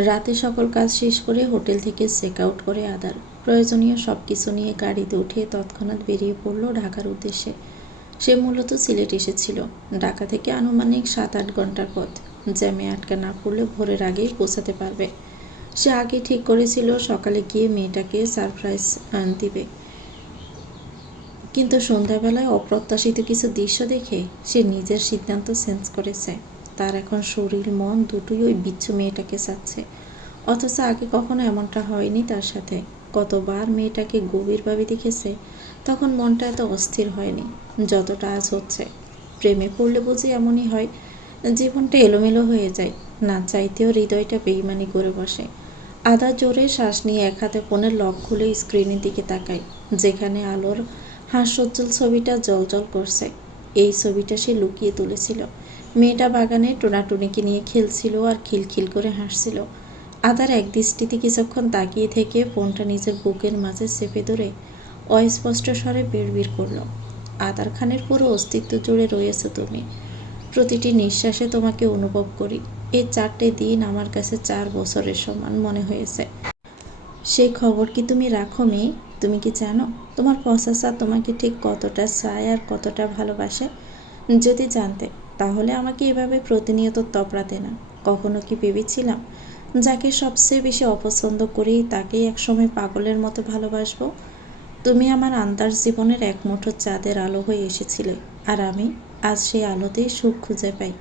রাতে সকল কাজ শেষ করে হোটেল থেকে চেক আউট করে আদার প্রয়োজনীয় সব কিছু নিয়ে গাড়িতে উঠে তৎক্ষণাৎ বেরিয়ে পড়ল ঢাকার উদ্দেশ্যে। সে মূলত সিলেট এসেছিল। ঢাকা থেকে আনুমানিক 7-8 ঘন্টার পথ। জ্যামে আটকা না পড়লে ভোরের আগেই পৌঁছাতে পারবে। সে আগে ঠিক করেছিল সকালে গিয়ে মেয়েটাকে সারপ্রাইজ দিবে, কিন্তু সন্ধ্যাবেলায় অপ্রত্যাশিত কিছু দৃশ্য দেখে সে নিজের সিদ্ধান্ত চেঞ্জ করেছে। তার এখন শরীর মন দুটোই ওই বিচ্ছু মেয়েটাকে চাচ্ছে। অথচ আগে কখনো এমনটা হয়নি তার সাথে। কতবার মেয়েটাকে গভীরভাবে দেখেছে, তখন মনটা এত অস্থির হয়নি যতটা আজ হচ্ছে। প্রেমে পড়লে বুঝি এমনই হয়, জীবনটা এলোমেলো হয়ে যায়, না চাইতেও হৃদয়টা বেইমানি করে বসে। আধা জোরে শ্বাস নিয়ে এক হাতে ফোনের লক খুলে স্ক্রিনের দিকে তাকায়, যেখানে আলোর হাস্যোজ্জ্বল ছবিটা জ্বলজ্বল করছে। এই ছবিটা সে লুকিয়ে তুলেছিল। মেয়েটা বাগানে টোনাটুনিকে নিয়ে খেলছিল আর খিলখিল করে হাসছিল। আদার এক দৃষ্টিতে কিছুক্ষণ তাকিয়ে থেকে ফোনটা নিজের বুকের মাঝে চেপে ধরে অস্পষ্ট স্বরে বিড়বিড় করল, আদার খানের পুরো অস্তিত্ব জুড়ে রয়েছে তুমি। প্রতিটি নিঃশ্বাসে তোমাকে অনুভব করি। এই 4টে দিন আমার কাছে 4 বছরের সমান মনে হয়েছে। সেই খবর কি তুমি রাখো মেয়ে? তুমি কি জানো তোমার পসাসা তোমাকে ঠিক কতটা চায় আর কতটা ভালোবাসে? যদি জানতে, তাহলে আমাকে এভাবে প্রতিনিয়ত তপড়াতে না। কখনো কি ভেবেছিলাম যাকে সবচেয়ে বেশি অপছন্দ করি তাকেই একসময় পাগলের মতো ভালোবাসবো? তুমি আমার আন্তার জীবনের এক মুঠো চাঁদের আলো হয়ে এসেছিলে, আর আমি আজ সেই আলোতেই সুখ খুঁজে পাই।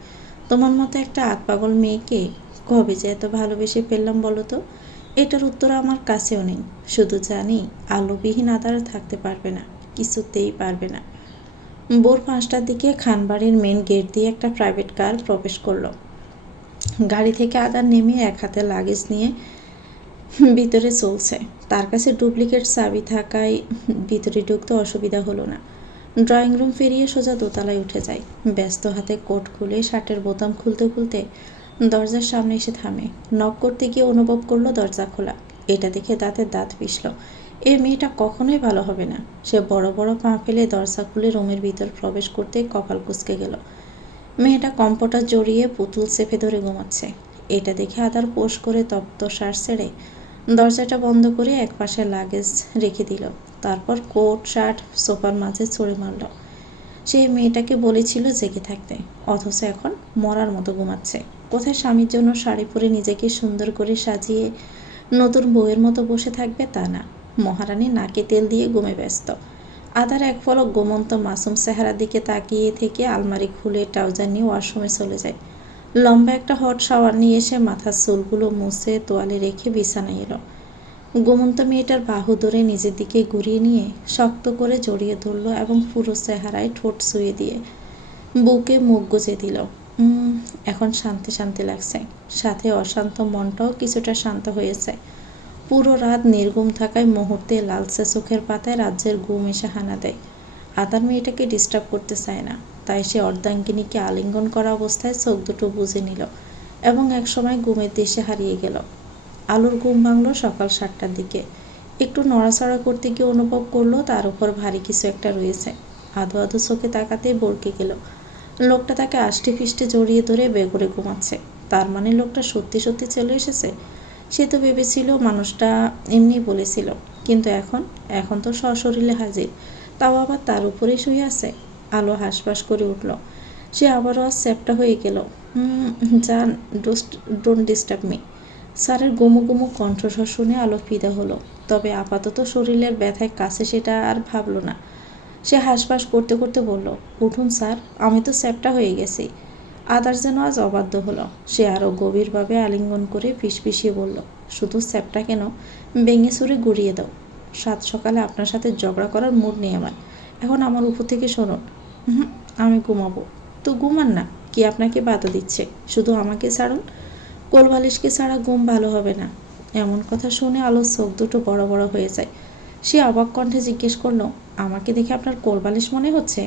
তোমার মতো একটা পাগল মেয়েকে কবে যে এত ভালোবেসে ফেললাম বলো তো? এটার উত্তর আমার কাছেও নেই। শুধু জানি আলোবিহীন আধার থাকতে পারবে না, কিছুতেই পারবে না। ভোর 5টার দিকে খানবাড়ির মেন গেট দিয়ে একটা প্রাইভেট কার প্রবেশ করলো। গাড়ি থেকে আদার নেমে এক হাতে লাগেজ নিয়ে ভিতরে চলছে। তার কাছে ডুপ্লিকেট চাবি থাকায় ভিতরে ঢুকতে অসুবিধা হলো না। ড্রয়িং রুম ফিরিয়ে সোজা দোতলায় উঠে যায়। ব্যস্ত হাতে কোট খুলে শার্টের বোতাম খুলতে খুলতে দরজার সামনে এসে থামে। নক করতে গিয়ে অনুভব করলো দরজা খোলা। এটা দেখে দাঁতের দাঁত পিষল। এই মেয়েটা কখনোই ভালো হবে না। সে বড় বড় পা ফেলে দরজা খুলে রুমের ভিতর প্রবেশ করতে কপাল কুঁচকে গেল। মেয়েটা কম্পটা জড়িয়ে পুতুল চেপে ধরে ঘুমাচ্ছে। এটা দেখে আদার পোষ করে তপ্ত শ্বাস ছেড়ে দরজাটা বন্ধ করে একপাশে লাগেজ রেখে দিল। তারপর কোট শার্ট সোফার মাঝে ছড়ে মারল। সেই মেয়েটাকে বলেছিল জেগে থাকতে, অথচ এখন মরার মতো ঘুমাচ্ছে। কোথায় স্বামীর জন্য শাড়ি পরে নিজেকে সুন্দর করে সাজিয়ে নতুন বউয়ের মতো বসে থাকবে তা না, মহারানী নাকে তেল দিয়ে ঘুমে ব্যস্ত। আদার এক পলক ঘুমন্ত মাসুম চেহারার দিকে তাকিয়ে থেকে আলমারি খুলে ট্রাউজার নিয়ে ওয়াশরুমে চলে যায়। লম্বা একটা হট শাওয়ার নিয়ে এসে মাথার চুলগুলো মুছে তোয়ালে রেখে বিছানায় এলো। ঘুমন্ত মেয়েটার বাহু ধরে নিজের দিকে ঘুরিয়ে নিয়ে শক্ত করে জড়িয়ে ধরল এবং পুরো চেহারায় ঠোঁট ছুঁয়ে দিয়ে বুকে মুখ গুজে দিল। এখন শান্তি শান্তি লাগছে, সাথে অশান্ত মনটাও কিছুটা শান্ত হয়েছে। পুরো রাত নির্ঘুম থাকায় মুহূর্তে লালচে চোখের পাতায় রাজ্যের ঘুম এসে হানা দেয়। আদার মেয়েটাকে ডিস্টার্ব করতে চায় না, তাই সে অর্ধাঙ্গিনীকে আলিঙ্গন করা অবস্থায় চোখ দুটো বুজে নিল এবং একসময় ঘুমের দেশে হারিয়ে গেল। আলোর ঘুম ভাঙল সকাল 7টার দিকে। একটু নড়াচড়া করতে গিয়ে অনুভব করলো তার উপর ভারী কিছু একটা রয়েছে। আধো আধো চোখে তাকাতেই বরকে গেল। লোকটা তাকে আষ্টে ফিষ্টে জড়িয়ে ধরে বেঘরে ঘুমাচ্ছে। তার মানে লোকটা সত্যি সত্যি চলে এসেছে। সে তো ভেবেছিল মানুষটা এমনি বলেছিল, কিন্তু এখন তো সশরীরে হাজির, তাও আবার তার উপরেই শুয়ে আছে। আলো হাঁসফাঁস করে উঠল। সে আবারও আজ চ্যাপ্টা হয়ে গেল। জান, ডোন্ট ডিস্টার্ব মি। স্যারের গুমু গুমু কণ্ঠস্বর শুনে আলো ফিদা হলো, তবে আপাতত শরীরের ব্যথায় কাছে সেটা আর ভাবল না। সে হাঁসফাঁস করতে করতে বলল, উঠুন স্যার, আমি তো চ্যাপ্টা হয়ে গেছি। আদার যেন আজ অবাধ্য হলো। সে আরও গভীরভাবে আলিঙ্গন করে ফিসফিসিয়ে বলল, শুধু চ্যাপ্টা কেন, ভেঙে চুরে গুড়িয়ে দাও। সাত সকালে আপনার সাথে ঝগড়া করার মুড নেই আমার। এখন আমার উপর থেকে শুনুন। আমি ঘুমাবো। তো ঘুমান না, কি আপনাকে বাধা দিচ্ছে? শুধু আমাকে ছাড়ুন। কোলবালিশকে ছাড়া ঘুম ভালো হবে না। এমন কথা শুনে আলোর চোখ দুটো বড় বড় হয়ে যায়। সে অবাক কণ্ঠে জিজ্ঞেস করলো, আমাকে দেখে আপনার কোলবালিশ মনে হচ্ছে?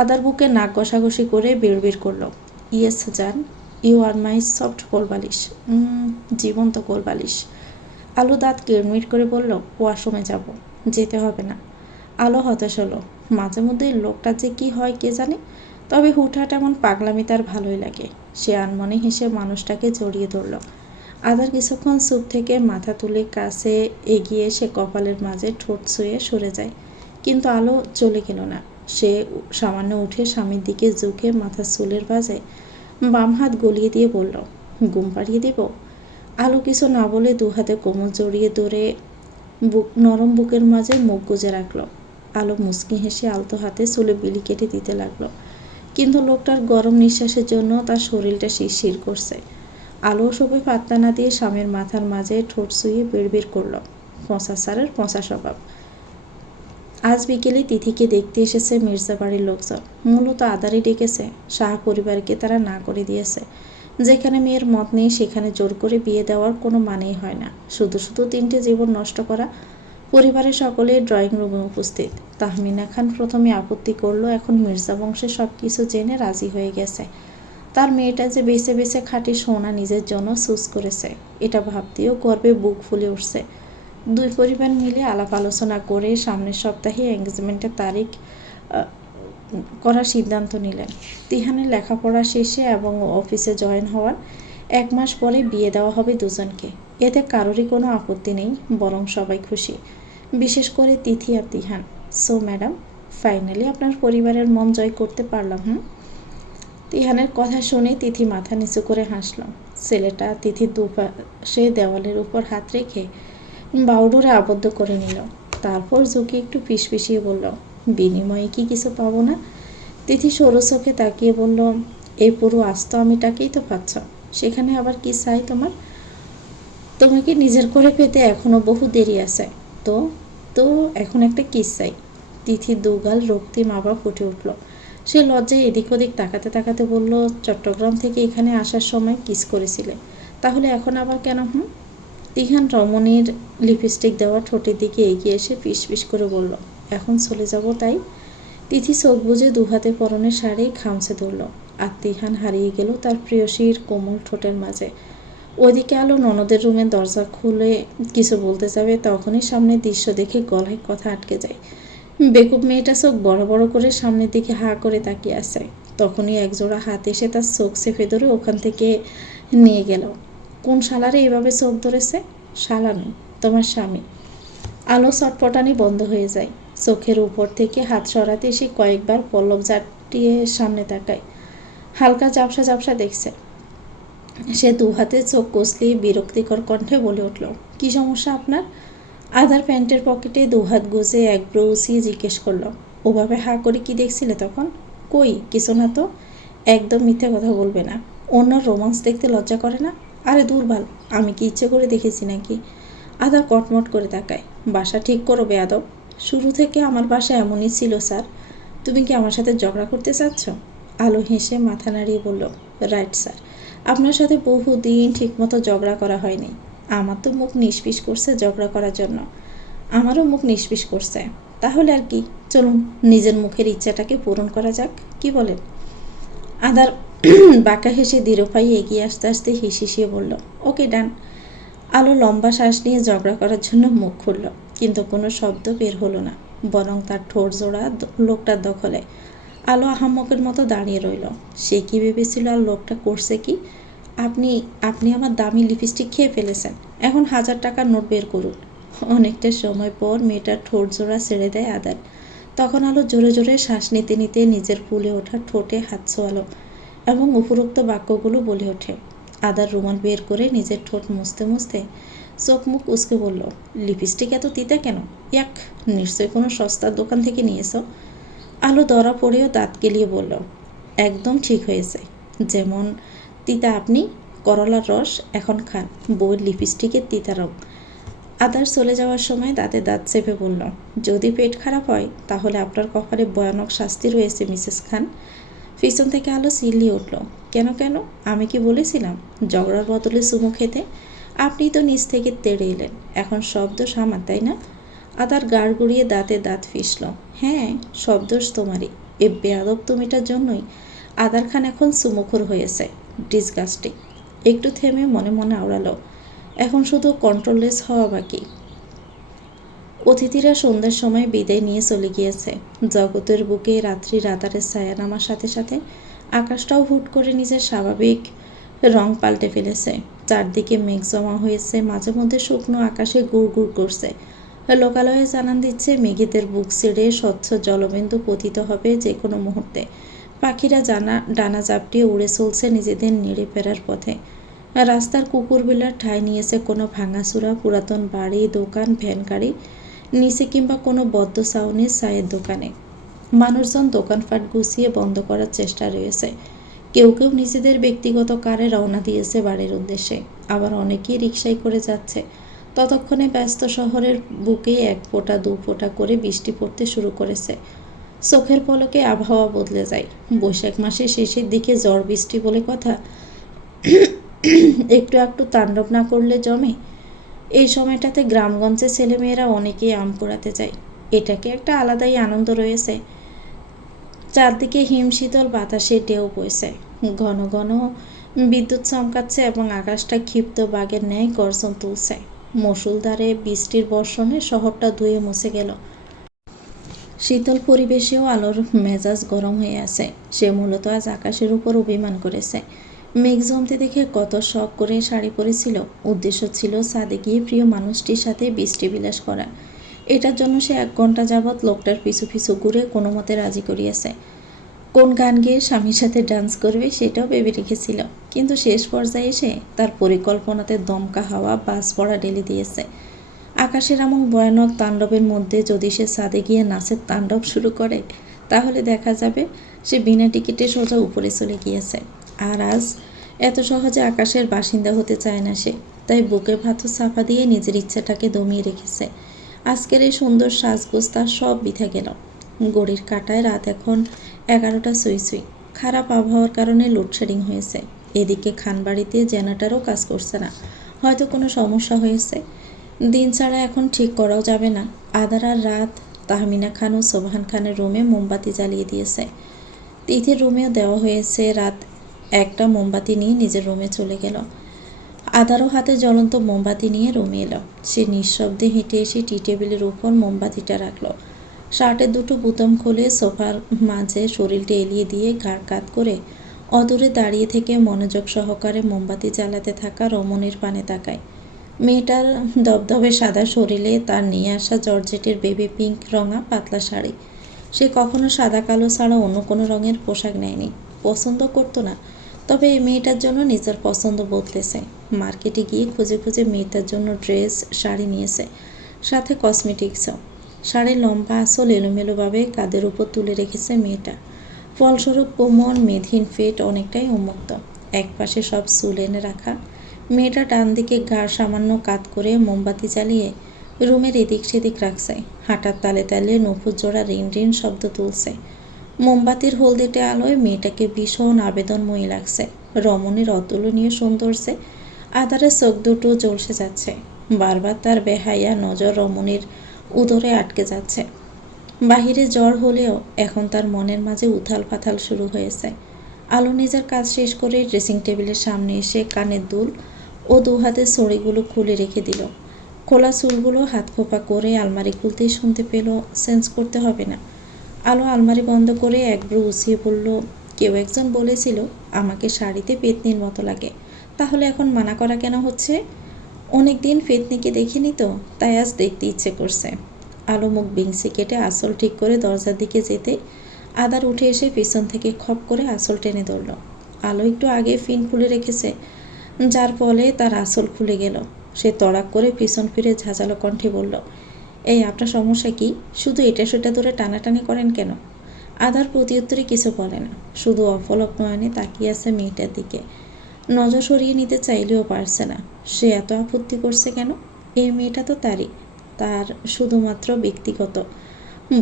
আদার বুকে নাক ঘষাঘষি করে বিড়বিড় করল, ইয়েস জান, ইউ আর মাই সফট কোলবালিশ, জীবন্ত কোলবালিশ। আলো দাঁত কিরমির করে বলল, ওয়াশরুমে যাব। যেতে হবে না। আলো হতাশ হলো। মাঝে মধ্যে লোকটা যে কি হয় কে জানে, তবে হুটহাট এমন পাগলামি তার ভালোই লাগে। সে আনমনে হেসে মানুষটাকে জড়িয়ে ধরল। আদার কিছুক্ষণ চুপ থেকে মাথা তুলে কাছে এগিয়ে এসে কপালের মাঝে ঠোঁট ছুঁয়ে সরে যায়, কিন্তু আলো চলে গেল না। সে সামান্য উঠে স্বামীর দিকে ঝুঁকে মাথা চুলের বাজে বাম হাত গলিয়ে দিয়ে বলল, ঘুম পাড়িয়ে দেব? আলো কিছু না বলে দু হাতে কোমর জড়িয়ে ধরে নরম বুকের মাঝে মুখ গুজে রাখল। আলো মুচকি হেসে আলতো হাতে চুলে বিলি কেটে দিতে লাগলো, কিন্তু লোকটার গরম নিঃশ্বাসের জন্য তার শরীরটা শিরশির করছে। আলো সবে পাত্তা না দিয়ে স্বামীর মাথার মাঝে ঠোঁট ছুঁয়ে বেড় করল, পচা স্যারের পচা স্বভাব। আজ বিকেলে তিথিকে দেখতে এসেছে মির্জা বাড়ির লোকজন। মূলত আদারই ডেকেছে, শাহ পরিবারকে তারা না করে দিয়েছে। যেখানে মেয়ের মত নেই সেখানে জোর করে বিয়ে দেওয়ার কোনো মানেই হয় না। শুধু শুধু 3টে জীবন নষ্ট করা। পরিবারের সকলে ড্রয়িং রুমে উপস্থিত। তাহমিনা খান প্রথমে আপত্তি করলো, এখন মির্জা বংশের সব কিছু জেনে রাজি হয়ে গেছে। তার মেয়েটা যে বেছে বেছে খাঁটি সোনা নিজের জন্য চুজ করেছে, এটা ভাবতেও গর্বে বুক ফুলে উঠছে। দুই পরিবার মিলে আলাপ আলোচনা করে সামনের সপ্তাহে এঙ্গেজমেন্টের তারিখ করার সিদ্ধান্ত নিলেন। তিহানের লেখাপড়া শেষে এবং অফিসে জয়েন হওয়ার 1 মাস পরে বিয়ে দেওয়া হবে দুজনকে। এতে কারোরই কোনো আপত্তি নেই, বরং সবাই খুশি, বিশেষ করে তিথি আর তিহান। সো ম্যাডাম, ফাইনালি আপনার পরিবারের মন জয় করতে পারলাম। তিহানের কথা শুনে তিথি মাথা নিচু করে হাসল। ছেলেটা তিথির দুপাশে দেওয়ালের উপর হাত রেখে বাউডোরে আবদ্ধ করে নিল। তারপর ঝুঁকে একটু ফিসফিসিয়ে বলল, বিনিময়ে কি কিছু পাবো না? তিথি সরু চোখে তাকিয়ে বলল, এই পুরো আস্ত আমিটাকেই তো পাচ্ছ, সেখানে আবার কি চাই তোমার? তোমাকে নিজের করে পেতে এখনো বহু দেরি আছে। তো তো এখন একটা কিস চাই। তিথির দুগাল রক্তিম আবার ফুটে উঠল। সে লজ্জায় এদিক ওদিক তাকাতে তাকাতে বলল, চট্টগ্রাম থেকে এখানে আসার সময় কিস করেছিলে, তাহলে এখন আবার কেন? তিহান রমণীর লিপস্টিক দেওয়া ঠোঁটের দিকে এগিয়ে এসে ফিস করে বলল, এখন চলে যাব তাই? তিথি চোখ বুজে দুহাতে পরনের শাড়ি খামছে ধরল, আর তিহান হারিয়ে গেল তার প্রিয়সীর কোমল ঠোঁটের মাঝে। ওইদিকে আলো ননদের রুমের দরজা খুলে কিছু বলতে যাবে, তখনই সামনের দৃশ্য দেখে গলায় কথা আটকে যায়। বেকুব মেয়েটা চোখ বড় বড় করে সামনের দিকে হা করে তাকিয়ে আছে। তখনই একজোড়া হাত এসে তার চোখ চেপে ধরে ওখান থেকে নিয়ে গেল। কোন শালারে এভাবে চোখ ধরেছে? শালা নয়, তোমার স্বামী। আলো চটপটানি বন্ধ হয়ে যায়। চোখের উপর থেকে হাত সরাতে এসে কয়েকবার পল্লব জাটিয়ে সামনে তাকায়। হালকা ঝাপসা ঝাপসা দেখছে। সে দুহাতে চোখ কষলিয়ে বিরক্তিকর কণ্ঠে বলে উঠল, কি সমস্যা আপনার? আধার প্যান্টের পকেটে দুহাত গুজে এক ব্রো উঁচিয়ে জিজ্ঞেস করল, ওভাবে হা করে কি দেখছিলে তখন? কই কিছু না তো। একদম মিথ্যে কথা বলবে না। অন্য রোমান্স দেখতে লজ্জা করে না? আরে দুর্বল, আমি কি ইচ্ছে করে দেখেছি নাকি? আধার কটমট করে তাকায়। বাসা ঠিক করো বেয়াদব। শুরু থেকে আমার বাসা এমনই ছিল স্যার। তুমি কি আমার সাথে ঝগড়া করতে চাচ্ছ? আলো হেসে মাথা নাড়িয়ে বলল, রাইট স্যার, আপনার সাথে বহুদিন ঠিকমতো ঝগড়া করা হয়নি। আমার তো মুখ নিষ্পিস করছে ঝগড়া করার জন্য। আমারও মুখ নিষ্পিস করছে। তাহলে আর কি, চলুন নিজের মুখের ইচ্ছাটাকে পূরণ করা যাক, কি বলেন? আদার বাঁকা হেসে দৃঢ়পায়ে এগিয়ে আসতে আসতে হিসিয়ে বলল, ওকে ডান। আলো লম্বা শ্বাস নিয়ে ঝগড়া করার জন্য মুখ খুলল, কিন্তু কোনো শব্দ বের হলো না, বরং তার ঠোঁট জোড়া লোকটার দখলে। আলো আহাম্মকের মতো দাঁড়িয়ে রইল। সে কি ভেবেছিল আর লোকটা করছে কি? আপনি আপনি আমার দামি লিপস্টিক খেয়ে ফেলেছেন, এখন 1000 টাকার নোট বের করুন। অনেকটা সময় পর মেয়েটার ঠোঁট জোড়া ছেড়ে দেয় আদার। তখন আলো জোরে জোরে শ্বাস নিতে নিতে নিজের ফুলে ওঠা ঠোঁটে হাত ছোঁয়ালো এবং উপরোক্ত বাক্যগুলো বলে ওঠে। আদার রুমাল বের করে নিজের ঠোঁট মুছতে মুছতে চোখ মুখ উসকে বলল, লিপস্টিক এত তিতা কেন? ইয়াক, নিশ্চয়ই কোনো সস্তার দোকান থেকে নিয়েছ। আলো ধরা পড়েও দাঁত কেলিয়ে বলল, একদম ঠিক হয়েছে। যেমন তিতা আপনি, করলার রস এখন খান, বউয়ের লিপস্টিকের তিতা রং। আদার চলে যাওয়ার সময় দাঁতে দাঁত চেপে বলল, যদি পেট খারাপ হয় তাহলে আপনার কপালে ভয়ানক শাস্তি রয়েছে মিসেস খান। পিছন থেকে আলো চিল্লিয়ে উঠল, কেন কেন? আমি কি বলেছিলাম ঝগড়ার বদলে চুমু খেতে? আপনি তো নিচ থেকে তেড়ে এলেন, এখন সব দোষ আমার, তাই না? আদার গাড় গুড়িয়ে দাঁতে দাঁত ফিসল। হ্যাঁ, সব দোষ তোমারই। এ বেয়াদব তুমিটার জন্যই আদার খান এখন চুমুখোর হয়েছে। ডিসগাস্টিং। একটু থেমে মনে মনে আওড়ালো, এখন শুধু কন্ট্রোললেস হওয়া বাকি। অতিথিরা সন্ধ্যার সময় বিদায় নিয়ে চলে গিয়েছে। জগতের বুকে রাত্রির আধারের ছায়া নামার সাথে সাথে আকাশটাও হুট করে নিজের স্বাভাবিক রং পাল্টে ফেলেছে। চারদিকে মেঘ জমা হয়েছে, মাঝে মধ্যে শুকনো আকাশে গুড় গুড় করছে। লোকালয়ে জানান দিচ্ছে মেঘেদের বুক ছেড়ে স্বচ্ছ জলবিন্দু পতিত হবে যে কোনো মুহূর্তে। পাখিরা ডানা চাপটিয়ে উড়ে চলছে নিজেদের নেড়ে ফেরার পথে। রাস্তার কুকুর বিলার ঠাঁই নিয়েছে কোনো ভাঙাচুরা পুরাতন বাড়ি, দোকান, ভ্যান গাড়ি নিচে কিংবা কোনো বদ্ধ ছাউনির চায়ের দোকানে। মানুষজন দোকানপাট গুছিয়ে বন্ধ করার চেষ্টা রয়েছে। কেউ কেউ নিজেদের ব্যক্তিগত কারে রওনা দিয়েছে বাড়ির উদ্দেশ্যে, আবার অনেকেই রিকশায় করে যাচ্ছে। ততক্ষণে ব্যস্ত শহরের বুকে এক ফোঁটা দু ফোঁটা করে বৃষ্টি পড়তে শুরু করেছে। চোখের পলকে আবহাওয়া বদলে যায়। বৈশাখ মাসের শেষের দিকে ঝড় বৃষ্টি বলে কথা, একটু একটু তাণ্ডব না করলে জমে। এই সময়টাতে গ্রামগঞ্জে ছেলেমেয়েরা অনেকেই আম পোড়াতে যায়। এটাকে একটা আলাদাই আনন্দ রয়েছে। চারদিকে হিমশীতল বাতাসের ঢেউ বইছে, ঘন ঘন বিদ্যুৎ চমকাচ্ছে এবং আকাশটা ক্ষিপ্ত বাঘের ন্যায় গর্জন তুলছে। মুষলধারে বৃষ্টির বর্ষণে শহরটা ধুয়ে মুছে গেল। শীতল পরিবেশেও আলোর মেজাজ গরম হয়ে আছে। সে মূলত আজ আকাশের উপর অভিমান করেছে। মেঘ জমতে দেখে কত শখ করে শাড়ি পরেছিল। উদ্দেশ্য ছিল ছাদে গিয়ে প্রিয় মানুষটির সাথে বৃষ্টি বিলাস করা। এটার জন্য সে 1 ঘন্টা যাবৎ লোকটার পিছু পিছু ঘুরে কোনো মতে রাজি করিয়েছে। কোন গান গেয়ে স্বামীর সাথে ডান্স করবে সেটাও ভেবে রেখেছিল, কিন্তু শেষ পর্যায়ে এসে তার পরিকল্পনাতে দমকা হাওয়া বাজ পড়া ঢেলে দিয়েছে। আকাশের এমন ভয়ানক তাণ্ডবের মধ্যে যদি সে ছাদে গিয়ে নাচের তাণ্ডব শুরু করে, তাহলে দেখা যাবে সে বিনা টিকিটে সোজা উপরে চলে গিয়েছে। আর আজ এত সহজে আকাশের বাসিন্দা হতে চায় না সে, তাই বুকের ভাতও চাপা দিয়ে নিজের ইচ্ছাটাকে দমিয়ে রেখেছে। আজকের এই সুন্দর সাজগোজ তার সব বৃথা গেল। ঘড়ির কাঁটায় রাত এখন 11টা ছুঁই ছুঁই। খারাপ আবহাওয়ার কারণে লোডশেডিং হয়েছে। এদিকে খানবাড়িতে জেনারেটরও কাজ করছে না, হয়তো কোনো সমস্যা হয়েছে। দিন ছাড়া এখন ঠিক করাও যাবে না। আধার আর রাত তাহমিনা খান ও সোবহান খানের রুমে মোমবাতি জ্বালিয়ে দিয়েছে। তিথির রুমেও দেওয়া হয়েছে। রাত 1টা মোমবাতি নিয়ে নিজের রুমে চলে গেল। আদারও হাতে জ্বলন্ত মোমবাতি নিয়ে রুমে এলো। সে নিঃশব্দে হেঁটে এসে টি টেবিলের উপর মোমবাতিটা রাখলো। শার্টের দুটো বোতাম খুলে সোফার মাঝে শরীরটা এলিয়ে দিয়ে ঘাড় কাত করে অদূরে দাঁড়িয়ে থেকে মনোযোগ সহকারে মোমবাতি জ্বালাতে থাকা রমণীর পানে তাকায়। মেয়েটার দবদবে সাদা শরীরে তার নিয়ে আসা জর্জেটের বেবি পিঙ্ক রঙা পাতলা শাড়ি। সে কখনো সাদা কালো ছাড়া অন্য কোনো রঙের পোশাক নেয়নি, পছন্দ করতো না। তবে এই মেয়েটার জন্য নিজের পছন্দ বদলেছে। মার্কেটে গিয়ে খুঁজে খুঁজে মেয়েটার জন্য ড্রেস, শাড়ি নিয়েছে, সাথে কসমেটিক্সও। শাড়ির লম্বা আঁচল এলোমেলোভাবে কাঁধের উপর তুলে রেখেছে মেয়েটা। ফলস্বরূপ কোমর, মেধহীন ফেট অনেকটাই উন্মুক্ত, একপাশে সব চুল এনে রাখা। মেয়েটা ডান দিকে ঘাড় সামান্য কাত করে মোমবাতি জ্বালিয়ে রুমের এদিক সেদিক রাখছে। হাঁটার তালে তালে নূপুর জোড়া রিন রিন শব্দ তুলছে। মোমবাতির হলদেটে আলোয় মেয়েটাকে ভীষণ আবেদনময়ী লাগছে। রমণীর অতুলনীয় সৌন্দর্যে আধারে চোখ দুটো জ্বলসে যাচ্ছে। বারবার তার বেহাইয়া নজর রমণীর উদরে আটকে যাচ্ছে। বাহিরে জ্বর হলেও এখন তার মনের মাঝে উথাল পাথাল শুরু হয়েছে। আলো নিজের কাজ শেষ করে ড্রেসিং টেবিলের সামনে এসে কানের দুল ও 2 হাতের ছড়িগুলো খুলে রেখে দিল। খোলা চুলগুলো হাত খোপা করে আলমারি খুলতেই শুনতে পেল, চেঞ্জ করতে হবে না। আলো আলমারি বন্ধ করে একবার উছিয়ে বলল, কেউ একজন বলেছিল আমাকে শাড়িতে পেতনির মতো লাগে, তাহলে এখন মানা করা কেন হচ্ছে? অনেক দিন পেতনিকে দেখিনি তো, তাই আজ দেখতে ইচ্ছে করছে। আলো মুখ বিংসি কেটে আঁচল ঠিক করে দরজার দিকে যেতে আদার উঠে এসে পিছন থেকে খপ করে আঁচল টেনে ধরল। আলো একটু আগে ফিন খুলে রেখেছে, যার ফলে তার আঁচল খুলে গেল। সে তড়াক করে পিছন ফিরে ঝাঁঝালো কণ্ঠে বলল, এই আপনার সমস্যা কি? শুধু এটা সেটা ধরে টানাটানি করেন কেন? আদার প্রত্যুত্তরে কিছু বলে না, শুধু অপলক নয়নে তাকিয়ে আছে মেয়েটার দিকে। নজর সরিয়ে নিতে চাইলেও পারছে না। সে এত আপত্তি করছে কেন? এই মেয়েটা তো তার শুধুমাত্র ব্যক্তিগত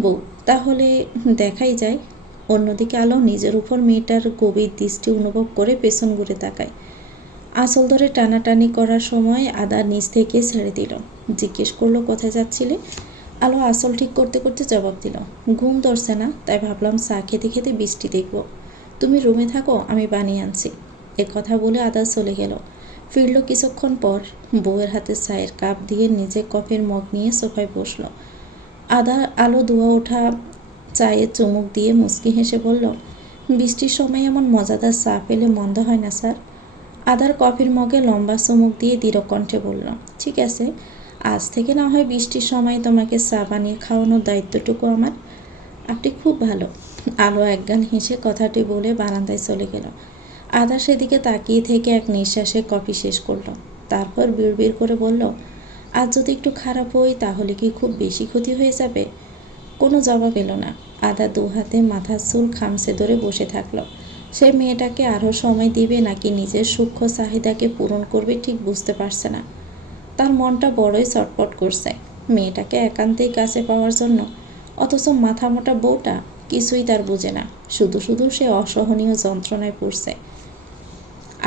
বউ, তাহলে দেখাই যায়। অন্যদিকে আলো নিজের উপর মেয়েটার গভীর দৃষ্টি অনুভব করে পেছন ঘুরে তাকায়। আঁচল ধরে টানাটানি করার সময় আদা নিচ থেকে ছেড়ে দিল। জিজ্ঞেস করলো, কোথায় যাচ্ছিলে? আলো আঁচল ঠিক করতে করতে জবাব দিল, ঘুম ধরছে না, তাই ভাবলাম চা খেতে খেতে বৃষ্টি দেখব। তুমি রুমে থাকো, আমি বানিয়ে আনছি। কথা বলে আদা চলে গেল। ফিরল কিছুক্ষণ পর, বউয়ের হাতে চায়ের কাপ দিয়ে নিজে কফির মগ নিয়ে সোফায় বসল। আলো ধোয়া ওঠা চায়ের চুমুক দিয়ে মুচকি হেসে বলল, বৃষ্টির সময় এমন মজাদার চা পেলে মন্দ হয় না স্যার। আদার কফির মগে লম্বা চুমুক দিয়ে দৃঢ় কণ্ঠে বলল, ঠিক আছে, আজ থেকে না হয় বৃষ্টির সময় তোমাকে চা বানিয়ে খাওয়ানোর দায়িত্বটুকু আমার। আপনি খুব ভালো। আলো একগাল হেসে কথাটি বলে বারান্দায় চলে গেল। আদা সেদিকে তাকিয়ে থেকে এক নিঃশ্বাসে কফি শেষ করলো। তারপর বিড়বিড় করে বলল, আজ যদি একটু খারাপ হই তাহলে কি খুব বেশি ক্ষতি হয়ে যাবে? কোনো জবাব এলো না। আদা দু হাতে মাথার চুল খামচে ধরে বসে থাকলো। সে মেয়েটাকে আরও সময় দিবে নাকি নিজের সূক্ষ্ম চাহিদাকে পূরণ করবে ঠিক বুঝতে পারছে না। তার মনটা বড়ই চটপট করছে মেয়েটাকে একান্তেই কাছে পাওয়ার জন্য, অথচ মাথা মোটা বউটা কিছুই তার বুঝে না। শুধু শুধু সে অসহনীয় যন্ত্রণায় পড়ছে।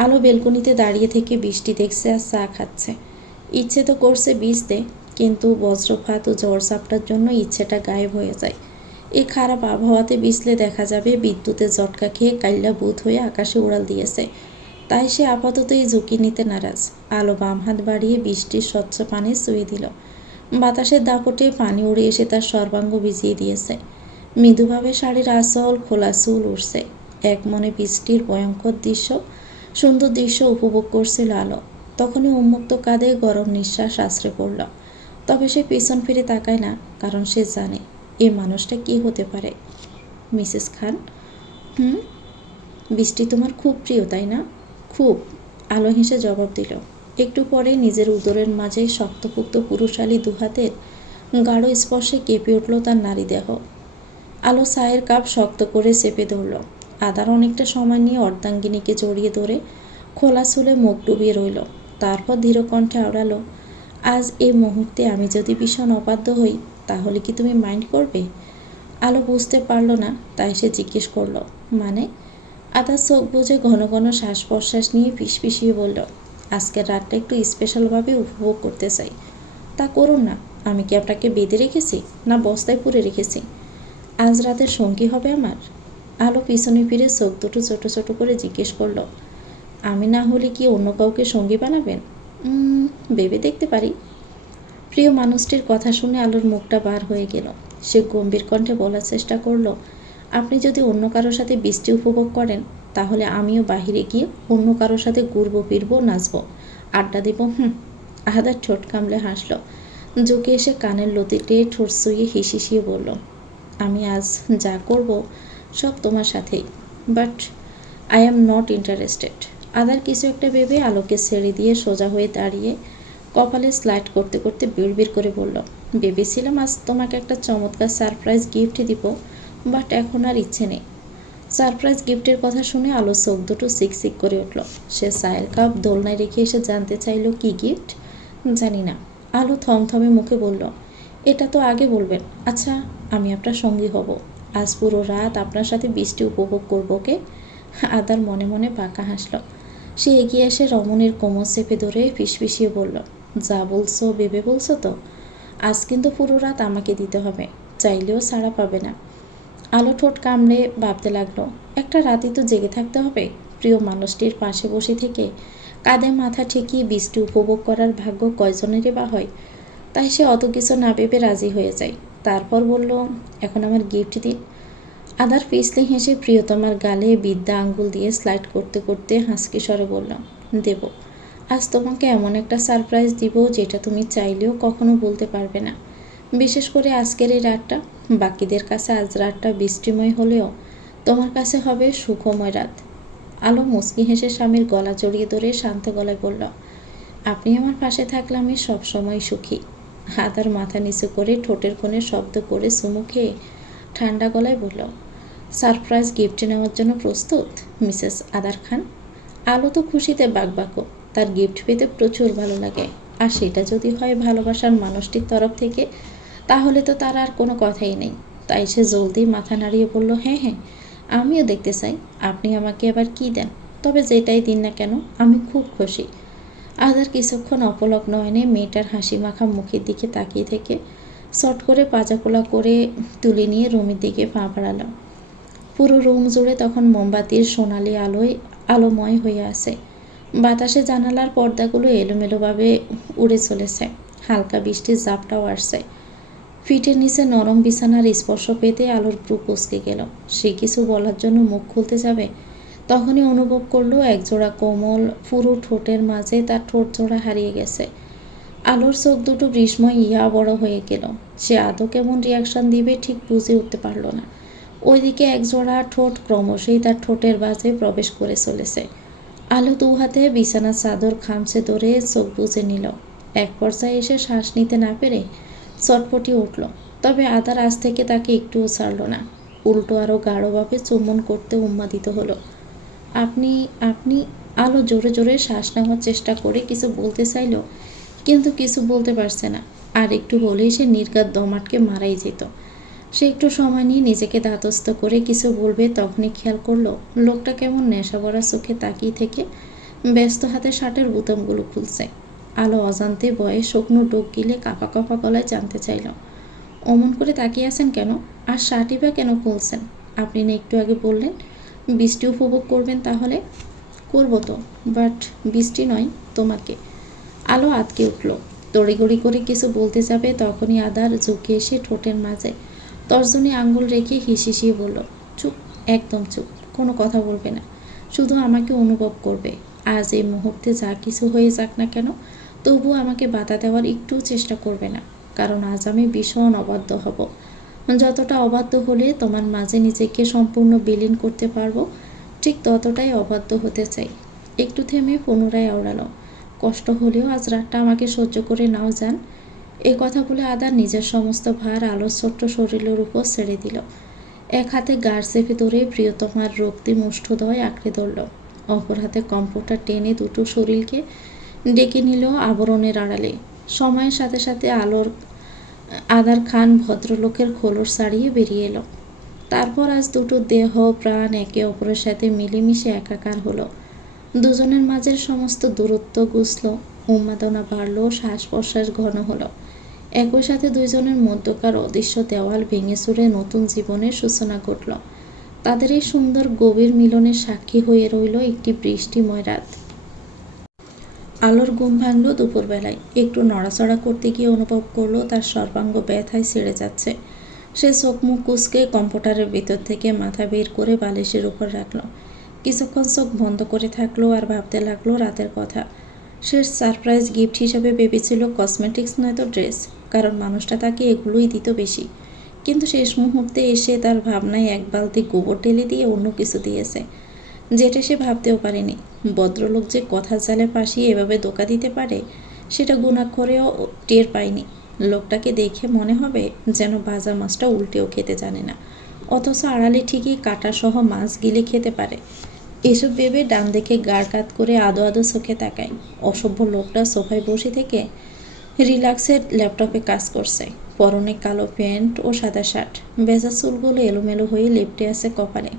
আলো বেলকনিতে দাঁড়িয়ে থেকে বৃষ্টি দেখছে আর চা খাচ্ছে। ইচ্ছে তো করছে ভিজতে, কিন্তু বজ্রপাত ও ঝড়ঝাপটার জন্য ইচ্ছেটা গায়েব হয়ে যায়। এই খারাপ আবহাওয়াতে ভিজলে দেখা যাবে বিদ্যুতের ঝটকা খেয়ে কাইল্লা বুধ হয়ে আকাশে উড়াল দিয়েছে। তাই সে আপাতত এই ঝুঁকি নিতে নারাজ। আলো বাম হাত বাড়িয়ে বৃষ্টির স্বচ্ছ পানি ছুঁয়ে দিল। বাতাসের দাপটে পানি উড়ে এসে তার সর্বাঙ্গ ভিজিয়ে দিয়েছে। মৃদুভাবে শাড়ির আঁচল, খোলা চুল উঠছে। এক মনে বৃষ্টির ভয়ঙ্কর সুন্দর দৃশ্য উপভোগ করছিল আলো। তখনই উন্মুক্ত কাঁধে গরম নিঃশ্বাস আছড়ে পড়ল। তবে সে পিছন ফিরে তাকায় না, কারণ সে জানে এই মানুষটা কি হতে পারে। মিসেস খান। বৃষ্টি তোমার খুব প্রিয়, তাই না? খুব। আলো হেসে জবাব দিল। একটু পরে নিজের উদরের মাঝে শক্তপুক্ত পুরুষালী দুহাতের গাঢ় স্পর্শে কেঁপে উঠল তার নারী দেহ। আলো চায়ের কাপ শক্ত করে চেপে ধরল। আদার অনেকটা সময় নিয়ে অর্ধাঙ্গিনীকে জড়িয়ে ধরে খোলা চুলে মুখ ডুবিয়ে রইল। তারপর দৃঢ় কণ্ঠে আওড়ালো, আজ এই মুহূর্তে আমি যদি ভীষণ অবাধ্য হই তাহলে কি তুমি মাইন্ড করবে? আলো বুঝতে পারল না, তাই সে জিজ্ঞেস করল, মানে? আদার চোখ বুজে ঘন ঘন শ্বাস প্রশ্বাস নিয়ে ফিসফিসিয়ে বলল, আজকের রাতটা একটু স্পেশালভাবে উপভোগ করতে চাই। তা করুন না। আমি কি আপনাকে বেঁধে রেখেছি না বস্তায় পুরে রেখেছি? আজ রাতের সঙ্গী হবে আমার? আলো পিছনে ফিরে চোখ দুটো ছোট ছোট করে জিজ্ঞেস করল, আমি না হলে কি অন্য কাউকে সঙ্গী বানাবেন? ভেবে দেখতে পারি। প্রিয় মানুষটির কথা শুনে আলোর মুখটা বার হয়ে গেল। সে গম্ভীর কণ্ঠে বলার চেষ্টা করল, আপনি যদি অন্য কারোর সাথে বৃষ্টি উপভোগ করেন তাহলে আমিও বাহিরে গিয়ে অন্য কারোর সাথে ঘুরবো ফিরবো, নাচবো, আড্ডা দিব। আহাদার ঠোঁট কামড়ে হাসল। ঝুঁকে এসে কানের লতিতে ঠোঁট শুয়ে হিসিয়ে বলল, আমি আজ যা করব সব তোমার সাথেই, but I am not interested. Other কিছু একটা ভেবে আলোকে ছেড়ে দিয়ে সোজা হয়ে দাঁড়িয়ে কপালে স্লাইড করতে করতে বিড়বিড় করে বলল, ভেবেছিলাম আজ তোমাকে একটা চমৎকার সারপ্রাইজ গিফট দিব, বাট এখন আর ইচ্ছে নেই। সারপ্রাইজ গিফটের কথা শুনে আলো চোখ দুটো সিক করে উঠল। সে চায়ের কাপ দোলনায় রেখে এসে জানতে চাইল, কি গিফট? জানি না। আলো থমথমে মুখে বলল, এটা তো আগে বলবেন। আচ্ছা, আমি আপনার সঙ্গী হব। আজ পুরো রাত আপনার সাথে বৃষ্টি উপভোগ করবো। কে? আদার মনে মনে পাকা হাসল। সে এগিয়ে এসে রমণীর কোমর চেপে ধরে ফিসফিসিয়ে বলল, যা বলছো ভেবে বলছো তো? আজ কিন্তু পুরো রাত আমাকে দিতে হবে, চাইলেও ছাড়া পাবে না। আলো ঠোঁট কামড়ে ভাবতে লাগলো, একটা রাতই তো জেগে থাকতে হবে। প্রিয় মানুষটির পাশে বসে থেকে কাঁধে মাথা ঠেকিয়ে বৃষ্টি উপভোগ করার ভাগ্য কয়জনেরই বা হয়। তাই সে অত কিছু না ভেবে রাজি হয়ে যায়। তারপর বলল, এখন আমার গিফট দিন। আদার পিছলে হেসে প্রিয়তমার গালে বিদ্যা আঙ্গুল দিয়ে স্লাইড করতে করতে হাসকি স্বরে বলল, দেব। আজ তোমাকে এমন একটা সারপ্রাইজ দিব যেটা তুমি চাইলেও কখনো বলতে পারবে না। বিশেষ করে আজকের এই রাতটা। বাকিদের কাছে আজ রাতটা বৃষ্টিময় হলেও তোমার কাছে হবে সুখময় রাত। আলো মুচকি হেসে স্বামীর গলা জড়িয়ে ধরে শান্ত গলায় বলল, আপনি আমার পাশে থাকলে আমি সবসময় সুখী। আদার মাথা নিচু করে ঠোঁটের কোণে শব্দ করে চুমু খেয়ে ঠান্ডা গলায় বলল, সারপ্রাইজ গিফট নেওয়ার জন্য প্রস্তুত মিসেস আদার খান? আলো তো খুশিতে বাকবাকো। তার গিফট পেতে প্রচুর ভালো লাগে, আর সেটা যদি হয় ভালোবাসার মানুষটির তরফ থেকে তাহলে তো তার আর কোনো কথাই নেই। তাই সে জলদি মাথা নাড়িয়ে বলল, হ্যাঁ হ্যাঁ, আমিও দেখতে চাই আপনি আমাকে আবার কি দেন। তবে যেটাই দিন না কেন আমি খুব খুশি। আদার কিছুক্ষণ অপলক নয়নে মেয়েটার হাসি মাখা মুখের দিকে তাকিয়ে থেকে চট করে পাজাকোলা করে তুলে নিয়ে রুমের দিকে পা বাড়ালো। পুরো রুম জুড়ে তখন মোমবাতির সোনালি আলোয় আলোময় হয়ে আছে। বাতাসে জানালার পর্দাগুলো এলোমেলোভাবে উড়ে চলেছে। হালকা বৃষ্টির ঝাপটাও আসছে। ফিটের নিচে নরম বিছানার স্পর্শ পেতে আলোর ভ্রু কুঁচকে গেল। সে কিছু বলার জন্য মুখ খুলতে যাবে, তখনই অনুভব করলো একজোড়া কোমল পুরো ঠোঁটের মাঝে তার ঠোঁট জোড়া হারিয়ে গেছে। আলোর চোখ দুটো বিস্ময় ইয়া বড় হয়ে গেল। সে আদৌ কেমন রিয়াকশন দিবে ঠিক বুঝে উঠতে পারল না। ওইদিকে একজোড়া ঠোঁট ক্রমশই তার ঠোঁটের মাঝে প্রবেশ করে চলেছে। আলো দু হাতে বিছানার চাদর খামচে ধরে চোখ বুজে নিল। এক পর্যায়ে এসে শ্বাস নিতে না পেরে চটপটি উঠল। তবে আদার আজ থেকে তাকে একটুও ছাড়ল না, উল্টো আরও গাঢ়ভাবে চুম্বন করতে উন্মাদিত হলো। আপনি আপনি আলো জোরে জোরে শ্বাস নেওয়ার চেষ্টা করে কিছু বলতে চাইল, কিন্তু কিছু বলতে পারছে না। আর একটু হলেই সে নির্ঘাত দম আটকে মারাই যেত। সে একটু সময় নিয়ে নিজেকে ধাতস্থ করে কিছু বলবে, তখনই খেয়াল করলো লোকটা কেমন নেশা ভরা চোখে তাকিয়ে থেকে ব্যস্ত হাতে শার্টের বোতামগুলো খুলছে। আলো অজান্তে ভয়ে শুকনো ডোক গিলে কাঁপা কাঁপা গলায় জানতে চাইল, অমন করে তাকিয়ে আছেন কেন? আর শার্টই বা কেন খুলছেন? আপনি না একটু আগে বললেন বৃষ্টি উপভোগ করবেন? তাহলে করবো তো, বাট বৃষ্টি নয়, তোমাকে। আলো আটকে উঠল। তড়িঘড়ি করে কিছু বলতে যাবে, তখনই আদার ঝুঁকে এসে ঠোঁটের মাঝে তর্জনী আঙ্গুল রেখে হিসিয়ে বলল, চুপ, একদম চুপ, কোনো কথা বলবে না, শুধু আমাকে অনুভব করবে। আজ এই মুহূর্তে যা কিছু হয়ে যাক না কেন, তবুও আমাকে বাধা দেওয়ার একটুও চেষ্টা করবে না, কারণ আজ আমি ভীষণ অবাধ্য হব। যতটা অবাধ্য হলে তোমার মাঝে নিজেকে সম্পূর্ণ বিলীন করতে পারবো, ঠিক ততটাই অবাধ্য হতে চাই। একটু থেমে পুনরায় আওড়ালো, কষ্ট হলেও আজ রাতটা আমাকে সহ্য করে নাও যান। এ কথা বলে আদার নিজের সমস্ত ভার আলোর ছোট্ট শরীরের উপর ছেড়ে দিল। এক হাতে গাড় চেপে ধরে প্রিয়তমার রক্তিম ওষ্ঠদ্বয় আঁকড়ে ধরল, অপর হাতে কম্পিউটার টেনে দুটো শরীরকে ডেকে নিল আবরণের আড়ালে। সময়ের সাথে সাথে আদার খান ভদ্রলোকের খোলস ছাড়িয়ে বেরিয়ে এলো। তারপর আজ দুটো দেহ প্রাণ একে অপরের সাথে মিলেমিশে একাকার হলো। দুজনের মাঝের সমস্ত দূরত্ব ঘুচল, উন্মাদনা বাড়ল, শ্বাস প্রশ্বাস ঘন হলো। একই সাথে দুইজনের মধ্যকার অদৃশ্য দেওয়াল ভেঙে চুরে নতুন জীবনের সূচনা ঘটল। তাদের এই সুন্দর গভীর মিলনের সাক্ষী হয়ে রইল একটি বৃষ্টিময় রাত। আলোর ঘুম ভাঙল দুপুরবেলায়। একটু নড়াচড়া করতে গিয়ে অনুভব করলো তার সর্বাঙ্গ ব্যথায় ছিঁড়ে যাচ্ছে। সে চোখ মুখ কুঁচকে কম্পিউটারের ভিতর থেকে মাথা বের করে বালিশের উপর রাখলো। কিছুক্ষণ চোখ বন্ধ করে থাকলো আর ভাবতে লাগলো রাতের কথা। সে সারপ্রাইজ গিফট হিসাবে ভেবেছিল কসমেটিক্স নয়তো ড্রেস, কারণ মানুষটা তাকে এগুলোই দিত বেশি। কিন্তু শেষ মুহূর্তে এসে তার ভাবনায় এক বালতি গোবর ঢেলে দিয়ে অন্য কিছু দিয়েছে, যেটা সে ভাবতেও পারেনি। ভদ্রলোক যে কথার জালে ফাঁসিয়ে এভাবে ধোঁকা দিতে পারে, সেটা গুণাক্ষরেও টের পায়নি। লোকটাকে দেখে মনে হবে যেন ভাজা মাছটা উল্টেও খেতে জানে না, অথচ আড়ালে ঠিকই কাঁটাসহ মাছ গিলে খেতে পারে। এসব ভেবে ডান দিকে গাড় কাত করে আদো আদো চোখে তাকায়। অসভ্য লোকটা সোফায় বসে থেকে রিল্যাক্সের ল্যাপটপে কাজ করছে। পরনে কালো প্যান্ট ও সাদা শার্ট, ভেজা চুলগুলো এলোমেলো হয়ে লেপ্টে আছে কপালে।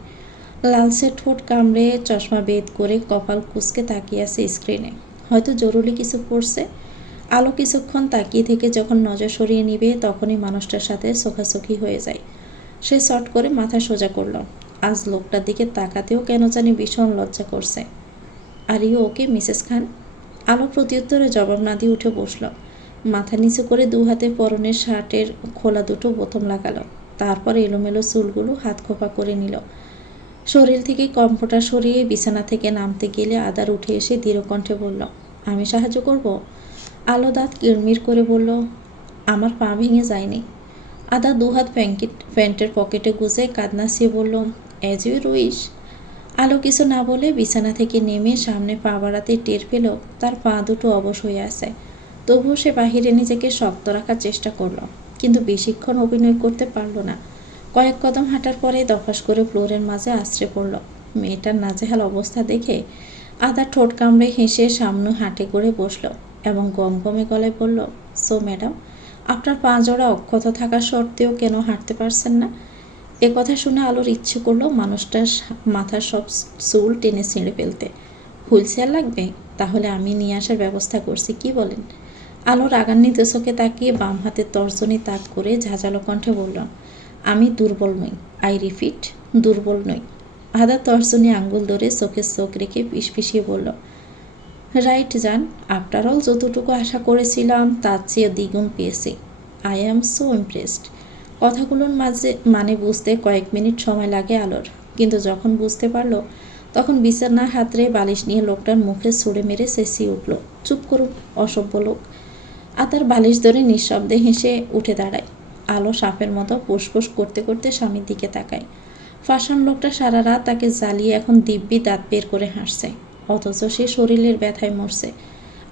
লালচে ঠোঁট কামড়ে চশমা বেদ করে কপাল কুঁচকে তাকিয়ে আছে স্ক্রিনে, হয়তো জরুরি কিছু পড়ছে। আলো কিছুক্ষণ তাকিয়ে থেকে যখন নজর সরিয়ে নিবে, তখনই মানুষটার সাথে চোখাচোখি হয়ে যায়। সে চট করে মাথা সোজা করল। আজ লোকটার দিকে তাকাতেও কেন জানি ভীষণ লজ্জা করছে। আর ইউ ওকে মিসেস খান? আলো প্রত্যুত্তরে জবাব না দিয়ে উঠে বসল। মাথা নিচু করে দু হাতে পরনের শার্টের খোলা দুটো বোতাম লাগালো। তারপর এলোমেলো চুলগুলো হাত খোপা করে নিল। শরীর থেকে কম্পিউটার সরিয়ে বিছানা থেকে নামতে গেলে আদার উঠে এসে দৃঢ়কণ্ঠে বলল, আমি সাহায্য করব? আলো দাঁত কিড়মির করে বলল, আমার পা ভেঙে যায়নি। আদা দুহাত প্যান্টের পকেটে গুজে কাঁধ নাচিয়ে বলল, অ্যাজ ইউ উইশ। আলো কিছু না বলে বিছানা থেকে নেমে সামনে পা বাড়াতে টের পেল তার পা দুটো অবশ হয়ে আছে। তবুও সে বাহিরে নিজেকে শক্ত রাখার চেষ্টা করলো, কিন্তু বেশিক্ষণ অভিনয় করতে পারল না। কয়েক কদম হাঁটার পরে দফাস করে ফ্লোরের মাঝে আছড়ে পড়ল। মেয়েটার নাজেহাল অবস্থা দেখে আদা ঠোঁট কামড়ে হেসে সামনে হাঁটে করে বসল এবং গমগমে গলায় বলল, সো ম্যাডাম, আপনার পা জোড়া অক্ষত থাকা সত্ত্বেও কেন হাঁটতে পারছেন না? এ কথা শুনে আলোর ইচ্ছে করলো মানুষটার মাথার সব চুল টেনে ছিঁড়ে ফেলতে। হুইল চেয়ার লাগবে? তাহলে আমি নিয়ে আসার ব্যবস্থা করছি, কি বলেন? আলো রাগান্বিত চোখে তাকিয়ে বাম হাতের তর্জনী তাক করে ঝাঁঝালো কণ্ঠে বলল, আমি দুর্বল নই, আই রিপিট, দুর্বল নই। আদা তর্জনী আঙ্গুল ধরে চোখে চোখ রেখে পিষপিষিয়ে বলল, রাইট যান, আফটার অল যতটুকু আশা করেছিলাম তার চেয়ে দ্বিগুণ পেয়েছি। I am so impressed. কথাগুলোর মাঝে মানে বুঝতে কয়েক মিনিট সময় লাগে আলোর, কিন্তু যখন বুঝতে পারল তখন বিছানা হাতড়ে বালিশ নিয়ে লোকটার মুখে ছুঁড়ে মেরে চেঁচিয়ে উঠল, চুপ করুন অসভ্য লোক। আদার বালিশ ধরে নিঃশব্দে হেসে উঠে দাঁড়ায়। আলো সাপের মতো ফুসফুস করতে করতে স্বামীর দিকে তাকায়। ফাঁসান লোকটা সারা রাত তাকে জ্বালিয়ে এখন দিব্যি দাঁত বের করে হাসছে, অথচ সে শরীরের ব্যথায় মরছে।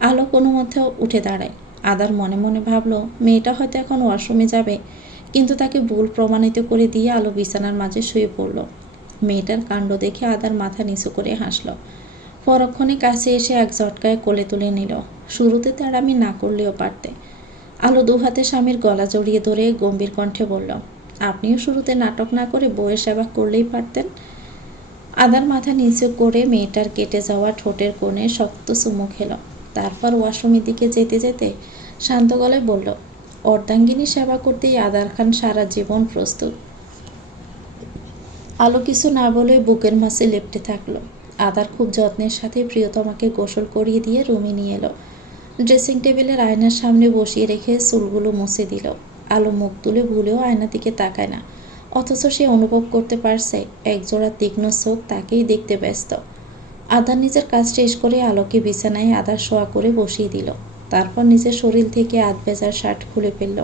আলো কোনো মধ্যেও উঠে দাঁড়ায়। আদার মনে মনে ভাবল, মেয়েটা হয়তো এখন ওয়াশরুমে যাবে, কিন্তু তাকে ভুল প্রমাণিত করে দিয়ে আলো বিছানার মাঝে শুয়ে পড়ল। মেয়েটার কাণ্ড দেখে আদার মাথা নিচু করে হাসল। পরক্ষণে কাছে এসে এক ঝটকায় কোলে তুলে নিল। শুরুতে তার আমি না করলেও পারতে। আলো দুহাতে স্বামীর গলা জড়িয়ে ধরে গম্ভীর কণ্ঠে বলল, আপনিও শুরুতে নাটক না করে বউয়ের সেবা করলেই পারতেন। আদার মাথা নিচু করে মেয়েটার কেটে যাওয়া ঠোঁটের কোণে শক্ত চুমু খেল। তারপর ওয়াশরুমের দিকে যেতে যেতে শান্ত গলায় বলল, অর্ধাঙ্গিনী সেবা করতেই আদার খান সারা জীবন প্রস্তুত। আলো কিছু না বলে বুকের মাঝে লেপ্টে থাকলো। আদার খুব যত্নের সাথে প্রিয়তমাকে গোসল করিয়ে দিয়ে রুমে নিয়ে এলো। ড্রেসিং টেবিলের আয়নার সামনে বসিয়ে রেখে চুলগুলো মুছে দিল। আলো মুখ তুলে ভুলেও আয়নার দিকে তাকায় না, অথচ সে অনুভব করতে পারছে একজোড়া তীক্ষ্ণ চোখ তাকেই দেখতে ব্যস্ত। আদার নিজের কাজ শেষ করে আলোকে বিছানায় আদার শোয়া করে বসিয়ে দিল। তারপর নিজের শরীর থেকে আধভেজা শার্ট খুলে ফেলল।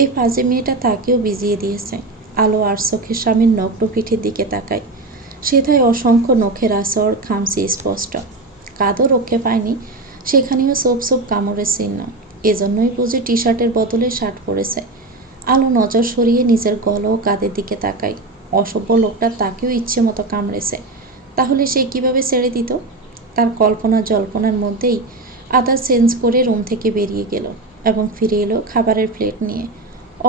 এই ফাজে মেয়েটা তাকেও ভিজিয়ে দিয়েছে। আলো আর চোখের স্বামীর নগ্ন পিঠের দিকে তাকায়। সেথায় অসংখ্য নখের আসর, খামচি স্পষ্ট। কাদও রক্ষে পায়নি, সেখানেও সোপ সোপ কামড়ের চিহ্ন। এজন্যই বুঝি টি শার্টের বদলে শার্ট পরেছে। আলো নজর সরিয়ে নিজের গলা ও কাঁধের দিকে তাকায়। অসভ্য লোকটা তাকেও ইচ্ছে মতো কামড়েছে, তাহলে সে কিভাবে ছেড়ে দিত? তার কল্পনা জল্পনার মধ্যেই আদা চেঞ্জ করে রুম থেকে বেরিয়ে গেল এবং ফিরে এলো খাবারের প্লেট নিয়ে।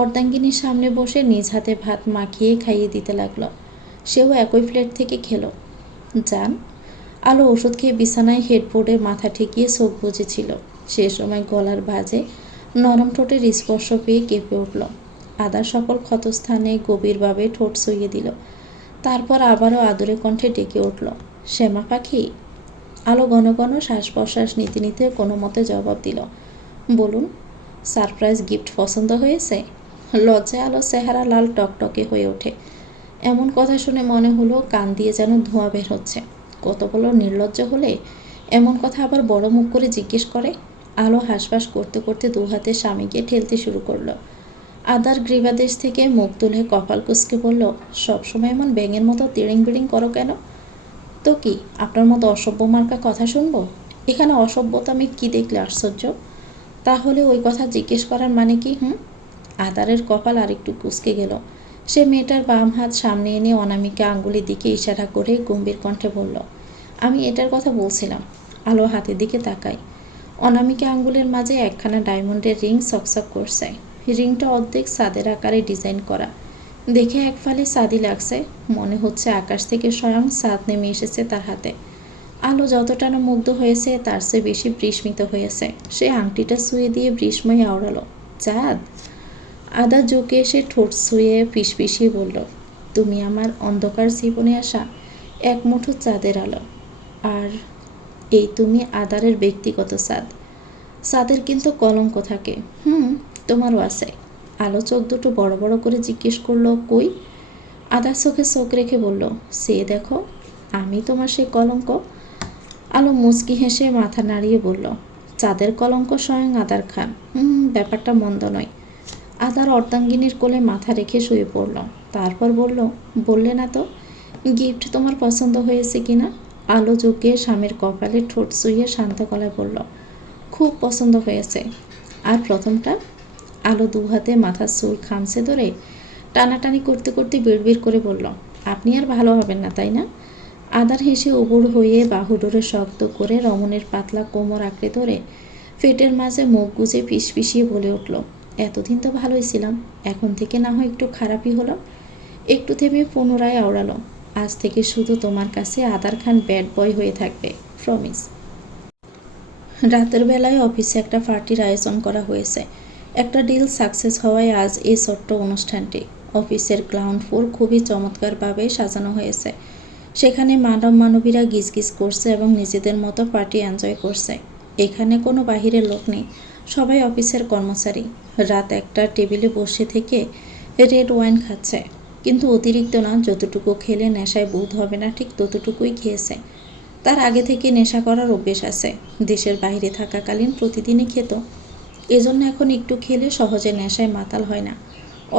অর্ধাঙ্গিনীর সামনে বসে নিজ হাতে ভাত মাখিয়ে খাইয়ে দিতে লাগলো। সেও একই প্লেট থেকে খেলো। যান। আলো ওষুধ খেয়ে বিছানায় হেডবোর্ডে মাথা ঠেকিয়ে চোখ বুজেছিল। সে সময় গলার ভাঁজে নরম ঠোঁটের স্পর্শ পেয়ে কেঁপে উঠল। আদার সকল ক্ষতস্থানে গভীরভাবে ঠোঁট ছুঁয়ে দিল। তারপর আবারও আদরে কণ্ঠে ডেকে উঠল, শ্যামা পাখি। আলো ঘন ঘন শ্বাস প্রশ্বাস নিতে নিতে কোনো মতে জবাব দিল, বলুন। সারপ্রাইজ গিফট পছন্দ হয়েছে? লজ্জায় আলো চেহারা লাল টকটকে হয়ে ওঠে। এমন কথা শুনে মনে হলো কান দিয়ে যেন ধোঁয়া বের হচ্ছে। কত বড় নির্লজ্জ হলে এমন কথা আবার বড় মুখ করে জিজ্ঞেস করে। আলো হাঁসফাঁস করতে করতে দু হাতে স্বামীকে ঠেলতে শুরু করলো। আদার গ্রীবাদেশ থেকে মুখ তুলে কপাল কুঁচকে বলল, সবসময় এমন ব্যাঙের মতো তিড়িং বিড়িং করো কেন? তো কি আপনার মতো অসভ্য মার্কা কথা শুনবো? এখানে অসভ্যতা আমি কী দেখলে আশ্চর্য? তাহলে ওই কথা জিজ্ঞেস করার মানে কি? আদারের কপাল আরেকটু কুঁচকে গেল। সে মেয়েটার বাম হাত সামনে এনে অনামিকা আঙ্গুলের দিকে ইশারা করে গম্ভীর কণ্ঠে বলল, আমি এটার কথা বলছিলাম। আলো হাতের দিকে তাকায়। অনামিকা আঙ্গুলের মাঝে একখানা ডায়মন্ডের রিং চকচক করছে। রিংটা অর্ধেক চাঁদের আকারে ডিজাইন করা। দেখে এক ফালে চাঁদি লাগছে, মনে হচ্ছে আকাশ থেকে স্বয়ং চাঁদ নেমে এসেছে তার হাতে। আলো যতটা না মুগ্ধ হয়েছে তার চেয়ে বেশি বিস্মিত হয়েছে। সে আংটিটা ছুঁয়ে দিয়ে বিস্ময় আওড়ালো, চাঁদ? আদা ঝুঁকে এসে ঠোঁট ছুঁয়ে ফিসফিসিয়ে বলল, তুমি আমার অন্ধকার জীবনে আসা এক মুঠো চাঁদের আলো। আর এই তুমি আদারের ব্যক্তিগত চাঁদ। চাঁদের কিন্তু কলঙ্ক থাকে। তোমারও আছে। আলো চোখ দুটো বড় বড় করে জিজ্ঞেস করলো, কই? আদার চোখে চোখ রেখে বলল, সে দেখো, আমি তোমার সে কলঙ্ক। আলো মুচকি হেসে মাথা নাড়িয়ে বলল, চাঁদের কলঙ্ক স্বয়ং আদার খান। ব্যাপারটা মন্দ নয়। আদার অর্ধাঙ্গিনীর কোলে মাথা রেখে শুয়ে পড়ল। তারপর বলল, বললে না তো গিফট তোমার পছন্দ হয়েছে কিনা? আলো ঝুঁকিয়ে স্বামীর কপালে ঠোঁট ছুঁয়ে শান্ত গলায় বলল, খুব পছন্দ হয়েছে। আর প্রথমটা? আলো দু হাতে মাথার চুল খামচে ধরে টানাটানি করতে করতে বিড়বিড় করে বলল, আপনি আর ভালো হবেন না, তাই না? আদার হেসে উবুড় হয়ে বাহু ডোরে শক্ত করে রমণের পাতলা কোমর আঁকড়ে ধরে পেটের মাঝে মুখ গুজে ফিসফিসিয়ে বলে উঠল, এতদিন তো ভালোই ছিলাম, এখন থেকে না হয় একটু খারাপই হলো। একটু থেমে পুনরায় আওড়ালো, আজ থেকে শুধু তোমার কাছে আদার খান ব্যাড বয় হয়ে থাকবে, প্রমিস। রাতের বেলায় অফিসে একটা পার্টির আয়োজন করা হয়েছে। একটা ডিল সাকসেস হওয়ায় আজ এই ছোট্ট অনুষ্ঠানটি। অফিসের গ্রাউন্ড ফ্লোর খুবই চমৎকারভাবে সাজানো হয়েছে। সেখানে মানব মানবীরা গিজগিজ করছে এবং নিজেদের মতো পার্টি এনজয় করছে। এখানে কোনো বাহিরের লোক নেই, সবাই অফিসের কর্মচারী। রাত একটা টেবিলে বসে থেকে রেড ওয়াইন খাচ্ছে। কিন্তু অতিরিক্ত না, যতটুকু খেলে নেশায় বোধ হবে না ঠিক ততটুকুই খেয়েছে। তার আগে থেকে নেশা করার অভ্যেস আছে, দেশের বাইরে থাকাকালীন প্রতিদিনই খেত, এজন্য এখন একটু খেলে সহজে নেশায় মাতাল হয় না।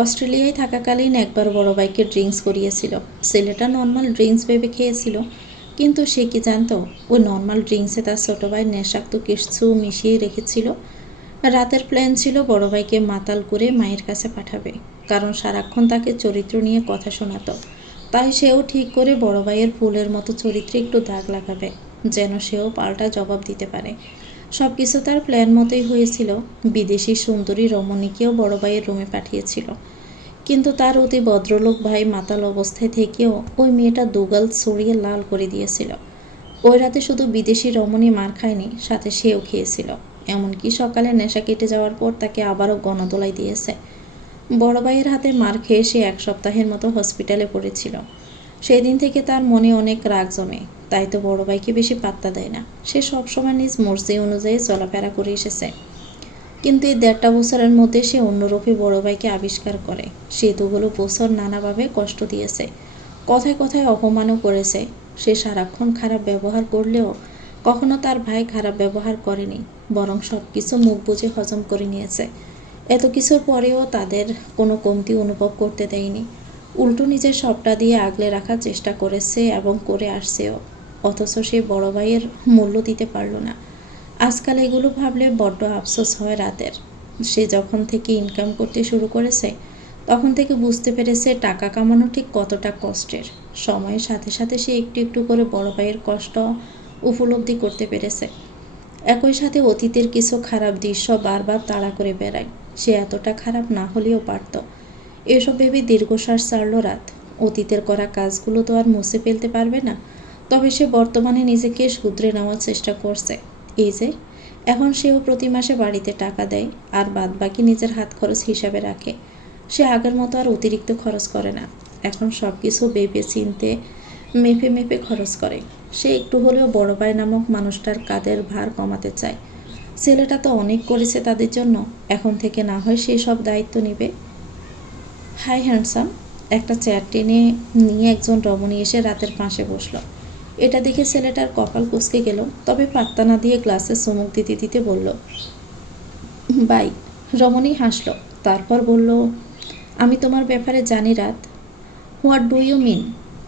অস্ট্রেলিয়ায় থাকাকালীন একবার বড় ভাইকে ড্রিঙ্কস করিয়েছিল। ছেলেটা নর্মাল ড্রিঙ্কস ভেবে খেয়েছিল, কিন্তু সে কি জানতো ওই নর্মাল ড্রিঙ্কসে তার ছোটো ভাই নেশাক্ত কিছু মিশিয়ে রেখেছিল। রাতের প্ল্যান ছিল বড় ভাইকে মাতাল করে মায়ের কাছে পাঠাবে, কারণ সারাক্ষণ তাকে চরিত্র নিয়ে কথা শোনাতো। তাই সেও ঠিক করে বড় ভাইয়ের ফুলের মতো চরিত্রে একটু দাগ লাগাবে, যেন সেও পাল্টা জবাব দিতে পারে। সব কিছু তার প্ল্যান মতোই হয়েছিল। বিদেশি সুন্দরী রমণীকেও বড় ভাইয়ের রুমে পাঠিয়েছিল, কিন্তু তার অতি ভদ্রলোক ভাই মাতাল অবস্থায় থেকেও ওই মেয়েটা দুগাল ছড়িয়ে লাল করে দিয়েছিল। ওই রাতে শুধু বিদেশি রমণী মার খায়নি, সাথে সেও খেয়েছিল। এমনকি সকালে নেশা কেটে যাওয়ার পর তাকে আবারও গণদোলাই দিয়েছে। বড় ভাইয়ের হাতে মার খেয়ে সে 1 সপ্তাহের মতো হসপিটালে পড়েছিল। সেই দিন থেকে তার মনে অনেক রাগ জমে, তাই তো বড় ভাইকে বেশি পাত্তা দেয় না। সে সবসময় নিজ মর্জি অনুযায়ী চলাফেরা করে এসেছে, কিন্তু এই 1.5 বছরের মধ্যে সে অন্যরূপে বড় ভাইকে আবিষ্কার করে। সে এতগুলো বছর নানাভাবে কষ্ট দিয়েছে, কথায় কথায় অপমানও করেছে। সে সারাক্ষণ খারাপ ব্যবহার করলেও কখনো তার ভাই খারাপ ব্যবহার করেনি, বরং সব কিছু মুখ বুজে হজম করে নিয়েছে। এত কিছুর পরেও তাদের কোনো কমতি অনুভব করতে দেয়নি, উল্টো নিজের সবটা দিয়ে আগলে রাখার চেষ্টা করেছে এবং করে আসছেও। অথচ সে বড় ভাইয়ের মূল্য দিতে পারল না। আজকাল এগুলো ভাবলে বড্ড আফসোস হয় রাতের। সে যখন থেকে ইনকাম করতে শুরু করেছে তখন থেকে বুঝতে পেরেছে টাকা কামানো ঠিক কতটা কষ্টের। সময়ের সাথে সাথে সে একটু একটু করে বড় ভাইয়ের কষ্ট উপলব্ধি করতে পেরেছে। একই সাথে অতীতের কিছু খারাপ দৃশ্য বারবার তাড়া করে বেড়ায়। সে এতটা খারাপ না হলেও পারত। এসব ভেবে দীর্ঘশ্বাস ছাড়ল রাত। অতীতের করা কাজগুলো তো আর মুছে ফেলতে পারবে না, তবে সে বর্তমানে নিজেকে শুধরে নেওয়ার চেষ্টা করছে। এই যে এখন সেও প্রতি মাসে বাড়িতে টাকা দেয়, আর বাদবাকি নিজের হাত খরচ হিসাবে রাখে। সে আগের মতো আর অতিরিক্ত খরচ করে না, এখন সব কিছু ভেবে চিনতে মেপে মেপে খরচ করে। সে একটু হলেও বড় ভাই নামক মানুষটার কাঁধের ভার কমাতে চায়। ছেলেটা তো অনেক করেছে তাদের জন্য, এখন থেকে না হয় সে সব দায়িত্ব নেবে। হাই হ্যান্ডসাম, একটা চেয়ার টেনে নিয়ে একজন রমণী এসে রাতের পাশে বসলো। এটা দেখে ছেলেটার কপাল কুঁচকে গেল, তবে পাত্তা না দিয়ে গ্লাসে চুমুক দিতে দিতে বলল, বাই। রমণী হাসল, তারপর বলল, আমি তোমার ব্যাপারে জানি রাত। What do you mean?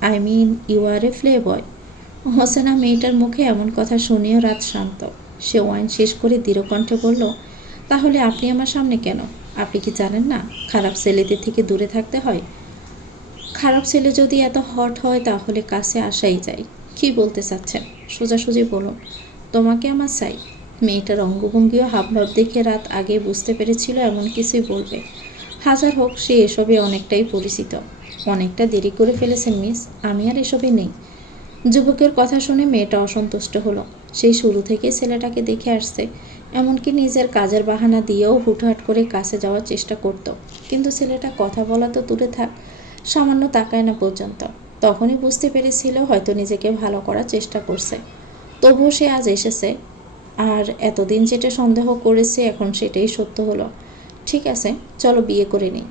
I mean you are a playboy. হোসেনা মেয়েটার মুখে এমন কথা শুনেও রাত শান্ত। সে ওয়াইন শেষ করে দৃঢ়কণ্ঠে বলল, তাহলে আপনি আমার সামনে কেন? আপনি কি জানেন না খারাপ ছেলেদের থেকে দূরে থাকতে হয়? খারাপ ছেলে যদি এত হট হয় তাহলে কাছে আসাই যায়। কি বলতে চাচ্ছেন সোজাসুজি বলুন। তোমাকে আমার চাই। মেয়েটার অঙ্গভঙ্গি ও হাবভাব দেখে রাত আগে বুঝতে পেরেছিল এমন কিছুই বলবে। হাজার হোক সে এসবে অনেকটাই পরিচিত। অনেকটা দেরি করে ফেলেছেন মিস, আমি আর এসবে নেই। যুবকের কথা শুনে মেয়েটা অসন্তুষ্ট হলো। সেই শুরু থেকে ছেলেটাকে দেখে আসছে, এমনকি নিজের কাজের বাহানা দিয়েও হুটহাট করে কাছে যাওয়ার চেষ্টা করত, কিন্তু ছেলেটা কথা বলা তো দূরে থাক, সামান্য তাকায় না পর্যন্ত। তখনই বুঝতে পেরেছিল হয়তো নিজেকে ভালো করার চেষ্টা করছে। তবুও সে আজ এসেছে, আর এতদিন যেটা সন্দেহ করেছে এখন সেটাই সত্য হলো। ঠিক আছে, চলো বিয়ে করে নিই।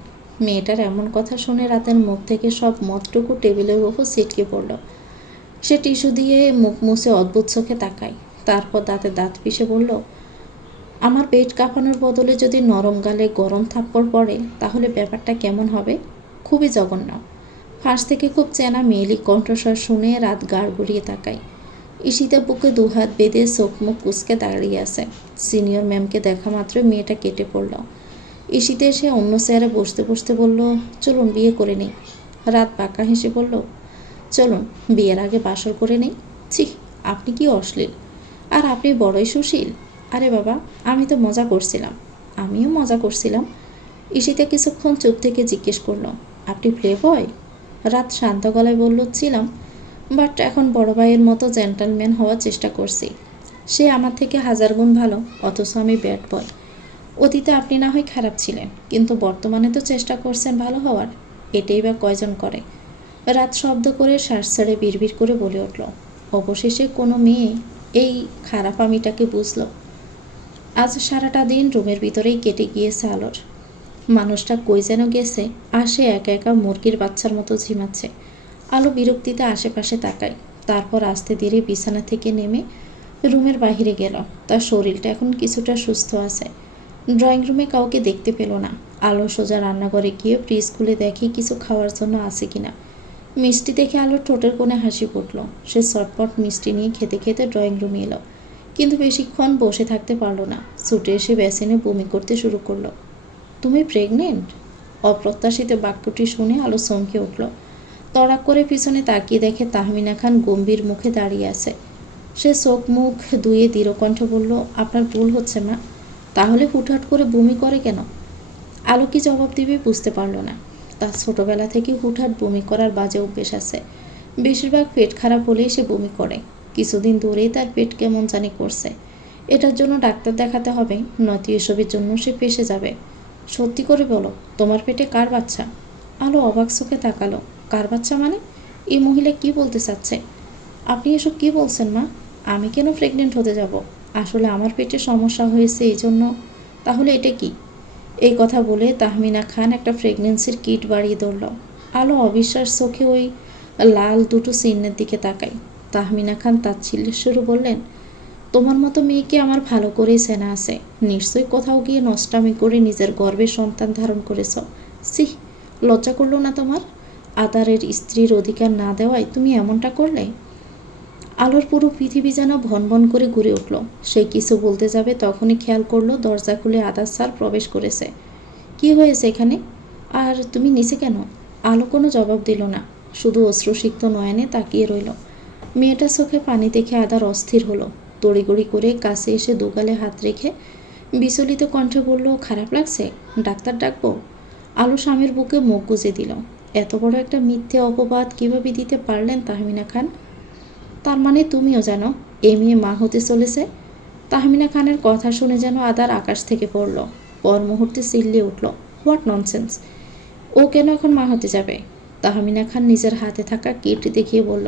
মেয়েটার এমন কথা শুনে রাতের মুখ থেকে সব মদটুকু টেবিলের উপর ছিটকে পড়ল। সে টিস্যু দিয়ে মুখ মুছে অদ্ভুত চোখে তাকায়, তারপর দাঁতে দাঁত পিষে বলল, আমার পেট কাঁপানোর বদলে যদি নরম গালে গরম থাপ্পড় পড়ে তাহলে ব্যাপারটা কেমন হবে? খুবই জঘন্য। ফাঁস থেকে খুব চেনা মেয়েলি কণ্ঠস্বর শুনে রাত গাড় গড়িয়ে তাকায়। ঈশিতা বুকে 2 হাত বেঁধে চোখ মুখ কুঁচকে দাঁড়িয়ে আছে। সিনিয়র ম্যামকে দেখা মাত্র মেয়েটা কেটে পড়ল। ঈশিতা এসে অন্য চেয়ারে বসতে বসতে বলল, চলুন বিয়ে করে নিই। রাত বাঁকা হেসে বলল, চলুন বিয়ের আগে বাসর করে নেই। ছি, আপনি কি অশ্লীল, আর আপনি বড়ই সুশীল। আরে বাবা, আমি তো মজা করছিলাম। আমিও মজা করছিলাম। ঈশিতা কিছুক্ষণ চুপ থেকে জিজ্ঞেস করলো, আপনি প্লে বয়? রাত শান্ত গলায় বলল, ছিলাম, বাট এখন বড় ভাইয়ের মতো জেন্টলম্যান হওয়ার চেষ্টা করছি। সে আমার থেকে 1000 গুণ ভালো, অথচ আমি ব্যাড বয়। অতীতে আপনি না হয় খারাপ ছিলেন, কিন্তু বর্তমানে তো চেষ্টা করছেন ভালো হওয়ার। এটাই বা কয়জন করে? রাত শব্দ করে শ্বাস ছেড়ে বিড়বিড় করে বলে উঠল। অবশেষে কোনো মেয়ে এই খারাপ আমিটাকে বুঝল। আজ সারাটা দিন রুমের ভিতরেই কেটে গিয়েছে আলোর। মানুষটা কই যেন গেছে, আর সে একা একা মুরগির বাচ্চার মতো ঝিমাচ্ছে। আলো বিরক্তিতে আশেপাশে তাকায়, তারপর আস্তে ধীরে বিছানা থেকে নেমে রুমের বাইরে গেল। তার শরীরটা এখন কিছুটা সুস্থ আছে। ড্রয়িং রুমে কাউকে দেখতে পেল না। আলো সোজা রান্নাঘরে গিয়ে ফ্রিজ খুলে দেখে কিছু খাওয়ার জন্য আছে কিনা। মিষ্টি দেখে আলোর ঠোঁটের কোণে হাসি ফুটল। সে চটপট মিষ্টি নিয়ে খেতে খেতে ড্রয়িং রুমে এলো, কিন্তু বেশিক্ষণ বসে থাকতে পারল না। ছুটে এসে বেসিনে বমি করতে শুরু করলো। তুমি প্রেগনেন্ট? অপ্রত্যাশিত বাক্যটি শুনে আলো চমকে উঠল। তড়াক করে পিছনে তাকিয়ে দেখে তাহমিনা খান গম্ভীর মুখে দাঁড়িয়ে আছে। সে চোখ মুখ ধুয়ে দৃঢ়কণ্ঠে বলল, আপনার ভুল হচ্ছে মা। তাহলে হুটহাট করে বমি করে কেন? আলো কি জবাব দিবে বুঝতে পারল না। তার ছোটবেলা থেকে হুটহাট বমি করার বাজে অভ্যেস আছে। বেশিরভাগ পেট খারাপ হলেই সে বমি করে। কিছুদিন ধরেই তার পেট কেমন জানি করছে। এটার জন্য ডাক্তার দেখাতে হবে, নয়তো এসবের জন্য সে পেশে যাবে। সত্যি করে বলো, তোমার পেটে কার বাচ্চা? আলো অবাক চোখে তাকালো। কার বাচ্চা মানে? এই মহিলা কি বলতে চাচ্ছে? আপনি এসব কি বলছেন মা? আমি কেন প্রেগনেন্ট হতে যাব? আসলে আমার পেটে সমস্যা হয়েছে এই জন্য। তাহলে এটা কি? এই কথা বলে তাহমিনা খান একটা প্রেগনেন্সির কিট বাড়িয়ে ধরল। আলো অবিশ্বাস চোখে ওই লাল দুটো চিহ্নের দিকে তাকায়। তাহমিনা খান তাচ্ছিল্যের সুরে বললেন, তোমার মতো মেয়েকে আমার ভালো করেই চেনা আছে। নিশ্চয়ই কোথাও গিয়ে নষ্টামি করে নিজের গর্ভে সন্তান ধারণ করেছ। সিহ, লজ্জা করলো না তোমার? আদারের স্ত্রীর অধিকার না দেওয়ায় তুমি এমনটা করলে? আলোর পুরো পৃথিবী যেন ভনভন করে ঘুরে উঠল। সে কিছু বলতে যাবে তখনই খেয়াল করলো দরজা খুলে আদার স্যার প্রবেশ করেছে। কি হয়েছে এখানে? আর তুমি নিচে কেন? আলো কোনো জবাব দিল না, শুধু অশ্রুসিক্ত নয়নে তাকিয়ে রইল। মেয়েটার চোখে পানি দেখে আদার অস্থির হলো। তড়িগড়ি করে কাছে এসে দোগালে হাত রেখে বিচলিত কণ্ঠে বলল, খারাপ লাগছে? ডাক্তার ডাকবো? আলো স্বামীর বুকে মুখ গুজে দিল। এত বড় একটা মিথ্যে অপবাদ কিভাবে দিতে পারলেন তাহমিনা খান? তার মানে তুমিও জানো এই মেয়ে মা হতে চলেছে? তাহমিনা খানের কথা শুনে যেন আদার আকাশ থেকে পড়ল। পর মুহূর্তে চিল্লিয়ে উঠল, হোয়াট ননসেন্স! ও কেন এখন মা হতে যাবে? তাহমিনা খান নিজের হাতে থাকা কিট দেখিয়ে বলল,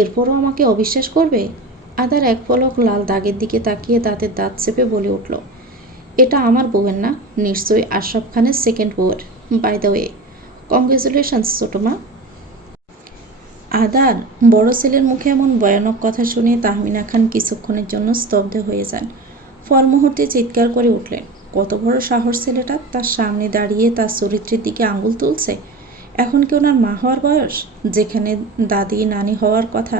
এরপরও আমাকে অবিশ্বাস করবে? আদার এক পলক লাল দাগের দিকে তাকিয়ে দাঁতের দাঁত চেপে বলে উঠল, এটা আমার বউয়ের না, নিশ্চয়ই আশরাফ খানের সেকেন্ড বউয়ের। বাই দ্য ওয়ে, কংগ্রেচুলেশনস ছোটো মা। আদার বড় ছেলের মুখে এমন ভয়ানক কথা শুনে তাহমিনা খান কিছুক্ষণের জন্য স্তব্ধ হয়ে যান। পর মুহূর্তে চিৎকার করে উঠলেন, কত বড় সাহস ছেলেটা তার সামনে দাঁড়িয়ে তার চরিত্রের দিকে আঙুল তুলছে। এখন কি ওনার মা হওয়ার বয়স? যেখানে দাদি নানি হওয়ার কথা,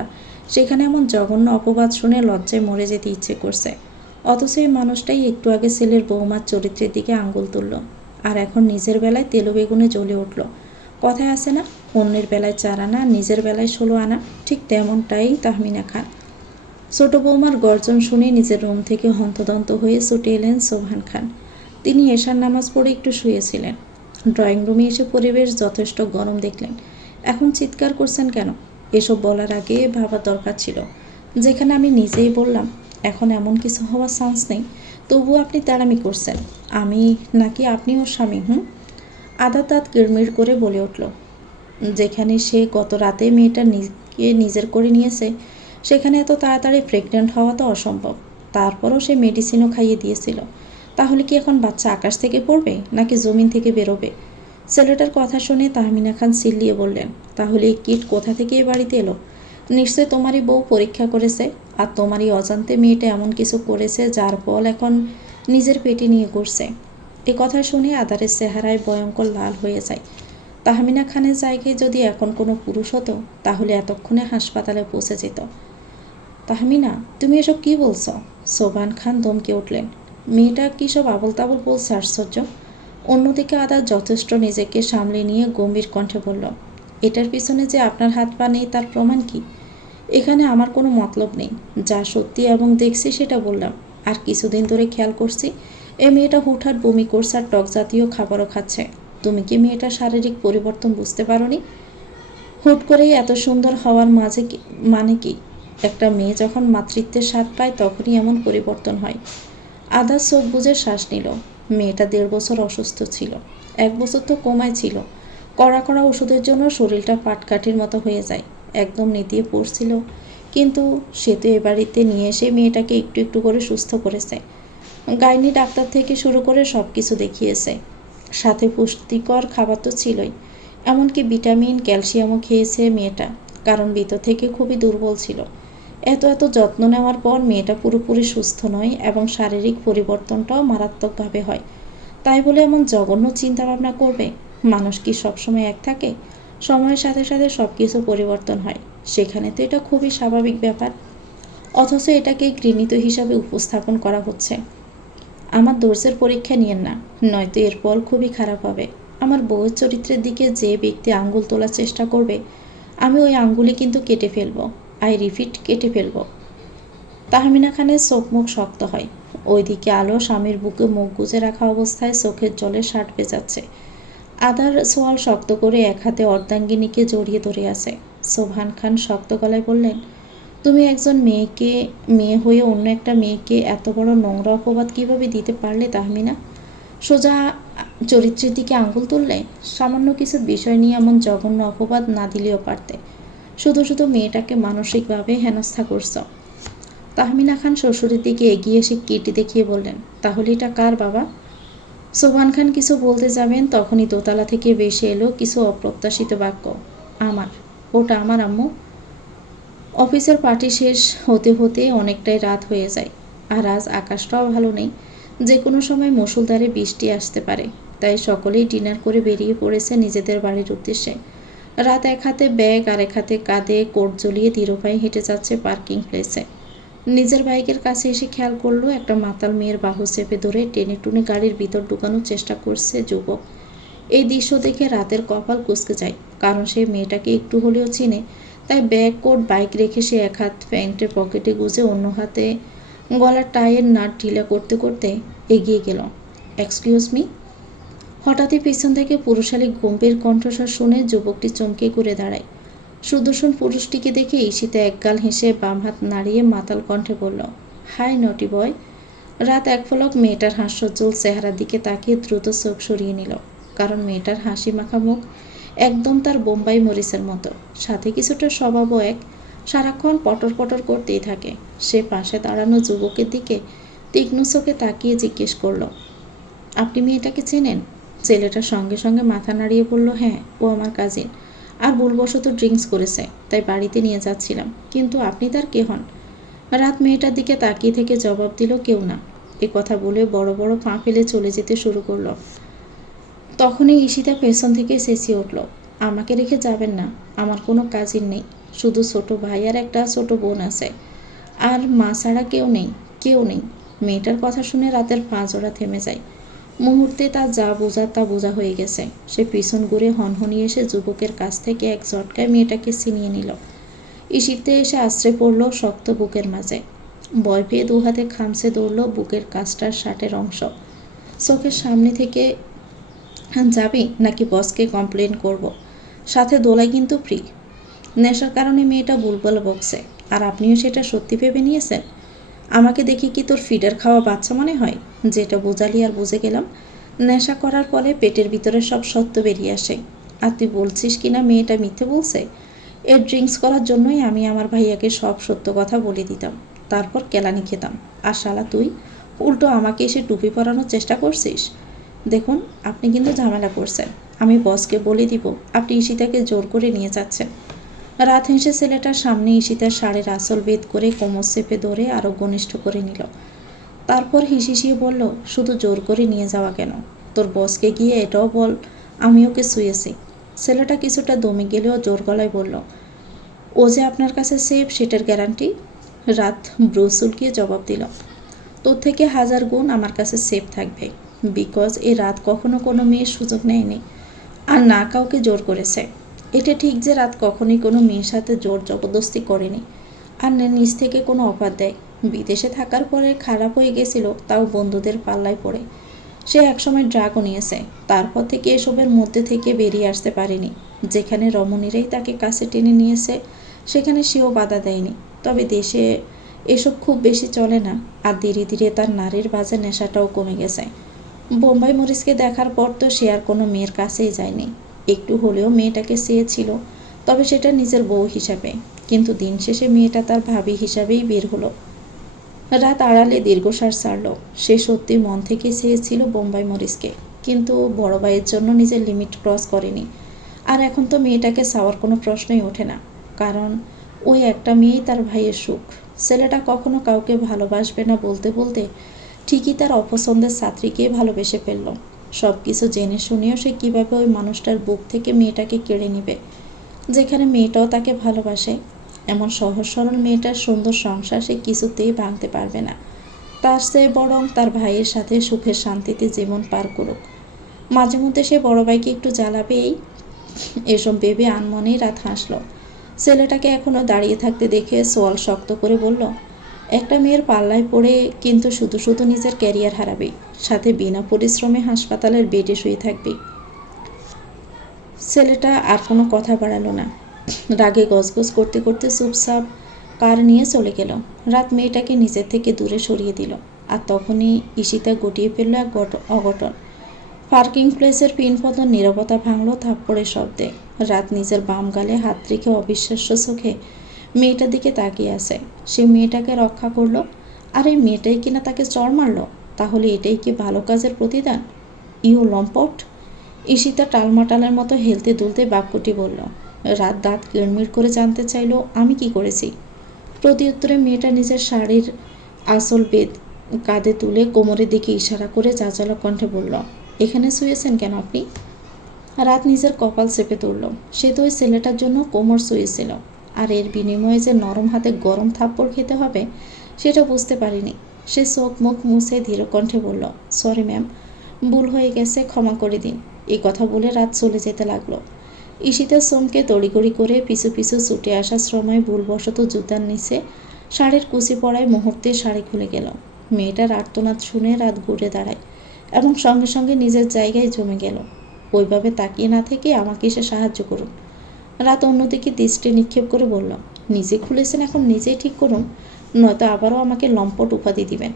সেখানে এমন জঘন্য অপবাদ শুনে লজ্জায় মরে যেতে ইচ্ছে করছে। অথচ এই মানুষটাই একটু আগে ছেলের বৌমার চরিত্রের দিকে আঙুল তুলল, আর এখন নিজের বেলায় তেলো বেগুনে জ্বলে উঠল। কথায় আছে না, অন্যের বেলায় 4 আনা, নিজের বেলায় 16 আনা? ঠিক তেমনটাই তাহমিনা খান। ছোট বৌমার গর্জন শুনে নিজের রুম থেকে হন্তদন্ত হয়ে ছুটে এলেন সোবহান খান। তিনি এশার নামাজ পড়ে একটু শুয়েছিলেন। ড্রয়িং রুমে এসে পরিবেশ যথেষ্ট গরম দেখলেন। এখন চিৎকার করছেন কেন? এসব বলার আগে ভাবার দরকার ছিল। যেখানে আমি নিজেই বললাম এখন এমন কিছু হওয়ার চান্স নেই, তবুও আপনি তাড়ামি করছেন। আমি নাকি আপনি ওর স্বামী? আদা দাঁত কিড়মিড় করে বলে উঠল, যেখানে সে গত রাতে মেয়েটা নিজের করে নিয়েছে, সেখানে এত তাড়াতাড়ি প্রেগনেন্ট হওয়া তো অসম্ভব। তারপরও সে মেডিসিনও খাইয়ে দিয়েছিল। তাহলে কি এখন বাচ্চা আকাশ থেকে পড়বে নাকি জমিন থেকে বেরোবে? ছেলেটার কথা শুনে তাহমিনা খান চিল্লিয়ে বললেন, তাহলে এই কিট কোথা থেকে এ বাড়িতে এলো? নিশ্চয় তোমারই বউ পরীক্ষা করেছে, আর তোমারই অজান্তে মেয়েটা এমন কিছু করেছে যার ফল এখন নিজের পেটে নিয়ে করছে। এ কথা শুনে আদারের চেহারায় ভয়ঙ্কর লাল হয়ে যায়। তাহমিনা খানের জায়গায় যদি এখন কোনো পুরুষ হতো, তাহলে এতক্ষণে হাসপাতালে পৌঁছে যেত। তাহমিনা, তুমি এসব কি বলছো? সোবহান খান ধমকে উঠলেন, মেয়েটা কী সব আবল তাবল বলছে আশ্চর্য। অন্যদিকে আদা যথেষ্ট নিজেকে সামলে নিয়ে গম্ভীর কণ্ঠে বলল, এটার পিছনে যে আপনার হাত পা নেই তার প্রমাণ কি? এখানে আমার কোনো মতলব নেই। যা সত্যি এবং দেখছি সেটা বললাম। আর কিছুদিন ধরে খেয়াল করছি এই মেয়েটা হুটহাট বমি করছে আর টক জাতীয় খাবারও খাচ্ছে। তুমি কি মেয়েটার শারীরিক পরিবর্তন বুঝতে পারোনি? হুট করেই এত সুন্দর হওয়ার মাঝে মানে কি? একটা মেয়ে যখন মাতৃত্বের স্বাদ পায় তখনই এমন পরিবর্তন হয়। আদা চোখ বুজে শ্বাস নিল। মেয়েটা 1.5 বছর অসুস্থ ছিল, 1 বছর তো কোমায় ছিল। কড়া কড়া ওষুধের জন্য শরীরটা পাটকাঠির মতো হয়ে যায়, একদম নেতিয়ে পড়ছিল। কিন্তু সে তো এ বাড়িতে নিয়ে এসে মেয়েটাকে একটু একটু করে সুস্থ করেছে। গাইনি ডাক্তার থেকে শুরু করে সব কিছু দেখিয়েছে। সাথে পুষ্টিকর খাবার তো ছিলই, এমনকি ভিটামিন ক্যালসিয়ামও খেয়েছে মেয়েটা, কারণ ভিতর থেকে খুবই দুর্বল ছিল। এত এত যত্ন নেওয়ার পর মেয়েটা পুরোপুরি সুস্থ নয় এবং শারীরিক পরিবর্তনটাও মারাত্মকভাবে হয়। তাই বলে এমন জঘন্য চিন্তাভাবনা করবে? মানুষ কি সবসময় এক থাকে? সময়ের সাথে সাথে সব কিছু পরিবর্তন হয়, সেখানে তো এটা খুবই স্বাভাবিক ব্যাপার। অথচ এটাকে ঘৃণিত হিসাবে উপস্থাপন করা হচ্ছে। আমার ধৈর্যের পরীক্ষা নিয়েন না, নয়তো এর ফল খুবই খারাপ হবে। আমার বউয়ের চরিত্রের দিকে যে ব্যক্তি আঙ্গুল তোলার চেষ্টা করবে, আমি ওই আঙ্গুলি কিন্তু কেটে ফেলবো। আই রিপিট, কেটে ফেলবো। তাহমিনা খানের চোখ মুখ শক্ত হয়। ওইদিকে আলো স্বামীর বুকে মুখ গুজে রাখা অবস্থায় চোখের জলে শার্ট ভেজাচ্ছে। আদার সোয়াল শক্ত করে এক হাতে অর্ধাঙ্গিনীকে জড়িয়ে ধরে আছে। সোবহান খান শক্ত গলায় বললেন, তুমি একজন মেয়ে হয়ে অন্য একটা মেয়েকে এত বড় নোংরা অপবাদ কিভাবে দিতে পারলে তাহমিনা? সোজা চরিত্রের দিকে আঙ্গুল তুললে? সামান্য কিছু বিষয় নিয়ে এমন জঘন্য অপবাদ না দিলেও পারতে। শুধু শুধু মেয়েটাকে মানসিকভাবে হেনস্থা করছ। তাহমিনা খান শ্বশুরের দিকে এগিয়ে এসে কিটি দেখিয়ে বললেন, তাহলে এটা কার বাবা? সোবহান খান কিছু বলতে যাবেন, তখনই দোতলা থেকে ভেসে এলো কিছু অপ্রত্যাশিত বাক্য। আমার, ওটা আমার আম্মু। অফিসের পার্টি শেষ হতে হতে অনেকটাই রাত হয়ে যায়, আর আজ আকাশটাও ভালো নেই, যে কোনো সময় মুষলধারে বৃষ্টি আসতে পারে। তাই সকলেই ডিনার করে বেরিয়ে পড়েছে নিজেদের বাড়ির উদ্দেশ্যে। রাত এক হাতে ব্যাগ আর এক হাতে কাঁধে কোট ঝুলিয়ে ধীরপায়ে হেঁটে যাচ্ছে পার্কিং প্লেসে। নিজের বাইকের কাছে এসে খেয়াল করলো একটা মাতাল মেয়ের বাহু চেপে ধরে টেনে টুনে গাড়ির ভিতর ঢুকানোর চেষ্টা করছে যুবক। এই দৃশ্য দেখে রাতের কপাল কুঁচকে যায়, কারণ সে মেয়েটাকে একটু হলেও চিনে। তাই ব্যাগ কোট বাইক রেখে সে এক হাত প্যান্টের পকেটে গুজে অন্য হাতে গলার টাইয়ের নাট ঢিলা করতে করতে এগিয়ে গেল। Excuse me. হঠাৎই পিছন থেকে পুরুষালী গম্ভীর কণ্ঠস্বর শুনে যুবকটি চমকে ঘুরে দাঁড়ায়। সুদর্শন পুরুষটিকে দেখে ঈশিতা একগাল হেসে বাম হাত নাড়িয়ে মাতাল কণ্ঠে বলল, হাই নটি বয়। রাত এক পলক মেয়েটার হাস্যোজ্জ্বল চেহারার দিকে তাকিয়ে দ্রুত চোখ সরিয়ে নিল, কারণ মেয়েটার হাসি মাখা মুখ একদম তার বোম্বাই মরিচের মতো, সাথে কিছুটা স্বভাবও এক। সারাক্ষণ পটর পটর করতেই থাকে। সে পাশে দাঁড়ানো যুবকের দিকে তীক্ষ্ণ চোখে তাকিয়ে জিজ্ঞেস করল, আপনি মেয়েটাকে চেনেন? ছেলেটার সঙ্গে সঙ্গে মাথা নাড়িয়ে বলল, হ্যাঁ, ও আমার কাজিন, আর ভুলবশত ড্রিঙ্কস করেছে, তাই বাড়িতে নিয়ে যাচ্ছিলাম। কিন্তু আপনি তার কে হন? রাত মেয়েটার দিকে তাকিয়ে থেকে জবাব দিল, কেউ না। এ কথা বলে বড় বড় পা ফেলে চলে যেতে শুরু করলো। তখনই ঈশিতা পেছন থেকে চেঁচিয়ে উঠল, আমাকে রেখে যাবেন না, আমার কোনো কাজিন নেই, শুধু ছোট ভাই আর একটা ছোট বোন আছে, আর মা ছাড়া কেউ নেই, কেউ নেই। মেয়েটার কথা শুনে রাতের পা জোড়া থেমে যায়। মুহূর্তে তার যা বোঝার তা বোঝা হয়ে গেছে। সে পিছন ঘুরে হনহনিয়ে এসে যুবকের কাছ থেকে এক ঝটকায় মেয়েটাকে ছিনিয়ে নিল। ঈশিতে এসে আশ্রয় পড়ল শক্ত বুকের মাঝে। ভয় পেয়ে দু হাতে খামছে ধরল বুকের কাছটার শার্টের অংশ। চোখের সামনে থেকে, যাবি নাকি বসকে কমপ্লেন করব? সাথে দোলাই কিন্তু ফ্রি। নেশার কারণে মেয়েটা বুলবুল বকছে, আর আপনিও সেটা সত্যি ভেবে নিয়েছেন? আমাকে দেখি কি তোর ফিডার খাওয়া বাচ্চা মনে হয়? যেটা বোঝালি আর বুঝে গেলাম। নেশা করার পরে পেটের ভিতরে সব সত্য বেরিয়ে আসে। আর তুই বলছিস কিনা মেয়েটা মিথ্যে বলছে? এর ড্রিঙ্কস করার জন্যই আমি আমার ভাইয়াকে সব সত্য কথা বলে দিতাম, তারপর কেলানি খেতাম। আর শালা তুই উল্টো আমাকে এসে টুপি পরানোর চেষ্টা করছিস। দেখুন, আপনি কিন্তু ঝামেলা করছেন। আমি বসকে বলে দিব আপনি ঈশিতাকে জোর করে নিয়ে যাচ্ছেন। রাত হেসে ছেলেটার সামনে ঈশিতার শাড়ির আঁচল বেদ করে কোমর চেপে ধরে আরও ঘনিষ্ঠ করে নিল। তারপর হিসিয়ে বলল, শুধু জোর করে নিয়ে যাওয়া কেন? তোর বসকে গিয়ে এটাও বল আমি ওকে শুয়েছি। ছেলেটা কিছুটা দমে গেলেও জোর গলায় বলল, ও যে আপনার কাছে সেফ সেটার গ্যারান্টি? রাত ব্রুসুলকিয়ে জবাব দিল, তোর থেকে 1000 গুণ আমার কাছে সেফ থাকবে, বিকজ এ রাত কখনো কোনো মেয়ের সুযোগ নেয়নি, আর না কাউকে জোর করেছে। এটা ঠিক যে রাত কখনোই কোনো মেয়ের সাথে জোর জবরদস্তি করেনি, আর না নিজ থেকে কোনো অফার দেয়। বিদেশে থাকার পরে খারাপ হয়ে গেছিল, তাও বন্ধুদের পাল্লায় পড়ে। সে একসময় ড্রাগও নিয়েছে, তারপর থেকে এসবের মধ্যে থেকে বেরিয়ে আসতে পারেনি। যেখানে রমণীরাই তাকে কাছে টেনে নিয়েছে, সেখানে সেও বাধা দেয়নি। তবে দেশে এসব খুব বেশি চলে না, আর ধীরে ধীরে তার নারীর বাজে নেশাটাও কমে গেছে। বোম্বাই মরিচকে দেখার পর তো সে আর কোনো মেয়ের কাছেই যায়নি। একটু হলেও মেয়েটাকে চেয়েছিল, তবে সেটা নিজের বউ হিসাবে। কিন্তু দিন শেষে মেয়েটা তার ভাবি হিসাবেই বের হলো। রাত আড়ালে দীর্ঘশ্বাস ছাড়ল। সে সত্যি মন থেকে চেয়েছিল বোম্বাই মরিচকে, কিন্তু বড় ভাইয়ের জন্য নিজের লিমিট ক্রস করেনি। আর এখন তো মেয়েটাকে চাওয়ার কোনো প্রশ্নই ওঠে না, কারণ ওই একটা মেয়েই তার ভাইয়ের সুখ। ছেলেটা কখনো কাউকে ভালোবাসবে না বলতে বলতে ঠিকই তার অপছন্দের ছাত্রীকে ভালোবেসে ফেলল। সব কিছু জেনে শুনেও সে কীভাবে ওই মানুষটার বুক থেকে মেয়েটাকে কেড়ে নেবে, যেখানে মেয়েটাও তাকে ভালোবাসে। এমন সহজ সরল মেয়েটার সুন্দর সংসার সে কিছুতেই ভাঙতে পারবে না। তার চেয়ে বরং তার ভাইয়ের সাথে সুখের শান্তিতে জীবন পার করুক। মাঝে মধ্যে সে বড় ভাইকে একটু জ্বালাবেই, এসব ভেবে আনমনেই রাত হাসল। ছেলেটাকে এখনও দাঁড়িয়ে থাকতে দেখে সোয়াল শক্ত করে বলল, একটা মেয়ের পাল্লায় পড়ে কিন্তু শুধু শুধু নিজের ক্যারিয়ার হারাবে, সাথে বিনা পরিশ্রমে হাসপাতালের বেডে শুয়ে থাকবে। ছেলেটা আর কোনো কথা বাড়ালো না। রাগে গজগজ করতে করতে চুপচাপ কার নিয়ে চলে গেল। রাত মেয়েটাকে নিজের থেকে দূরে সরিয়ে দিল। আর তখনই ঈশিতা গটিয়ে ফেলল এক অঘটন। পার্কিং প্লেসের পিনপতন নীরবতা ভাঙল থাপ্পড়ের শব্দে। রাত নিজের বাম গালে হাত রেখে অবিশ্বাস্য চোখে মেয়েটার দিকে তাকিয়ে আছে। সে মেয়েটাকে রক্ষা করলো, আর এই মেয়েটাই কিনা তাকে চড় মারল। তাহলে এটাই কি ভালো কাজের প্রতিদান? ইউ লম্পট! ঈশিতা টালমাটালের মতো হেলতে দুলতে বাক্যটি বলল। রাত দাঁত কিড়মিড় করে জানতে চাইল, আমি কি করেছি? প্রতিউত্তরে মেয়েটা নিজের শাড়ির আসল বেদ কাঁধে তুলে কোমরের দিকে ইশারা করে চাচালো কণ্ঠে বলল, এখানে শুয়েছেন কেন আপনি? রাত নিজের কপাল চেপে তুলল। সে তো ওই ছেলেটার জন্য কোমর শুয়েছিল, আর এর বিনিময়ে যে নরম হাতে গরম থাপ্পড় খেতে হবে সেটা বুঝতে পারিনি। সে চোখ মুখ মুছে ধীর কণ্ঠে বলল, সরি ম্যাম, ভুল হয়ে গেছে, ক্ষমা করে দিন। এই কথা বলে রাত চলে যেতে লাগলো। ঈশিতা সোমকে তড়িঘড়ি করে পিছু পিছু ছুটে আসার সময় ভুলবশত জুতার নিচে শাড়ির কুচি পড়ায় মুহূর্তে শাড়ি খুলে গেল। মেয়েটার আর্তনাদ শুনে রাত ঘুরে দাঁড়ায় এবং সঙ্গে সঙ্গে নিজের জায়গায় জমে গেল। ওইভাবে তাকিয়ে না থেকে আমাকে এসে সাহায্য করুন। রাত অন্যদিকে দৃষ্টি নিক্ষেপ করে বলল, নিজে খুলেছেন, এখন নিজেই ঠিক করুন, নয়তো আবারও আমাকে লম্পট উপাধি দিবেন।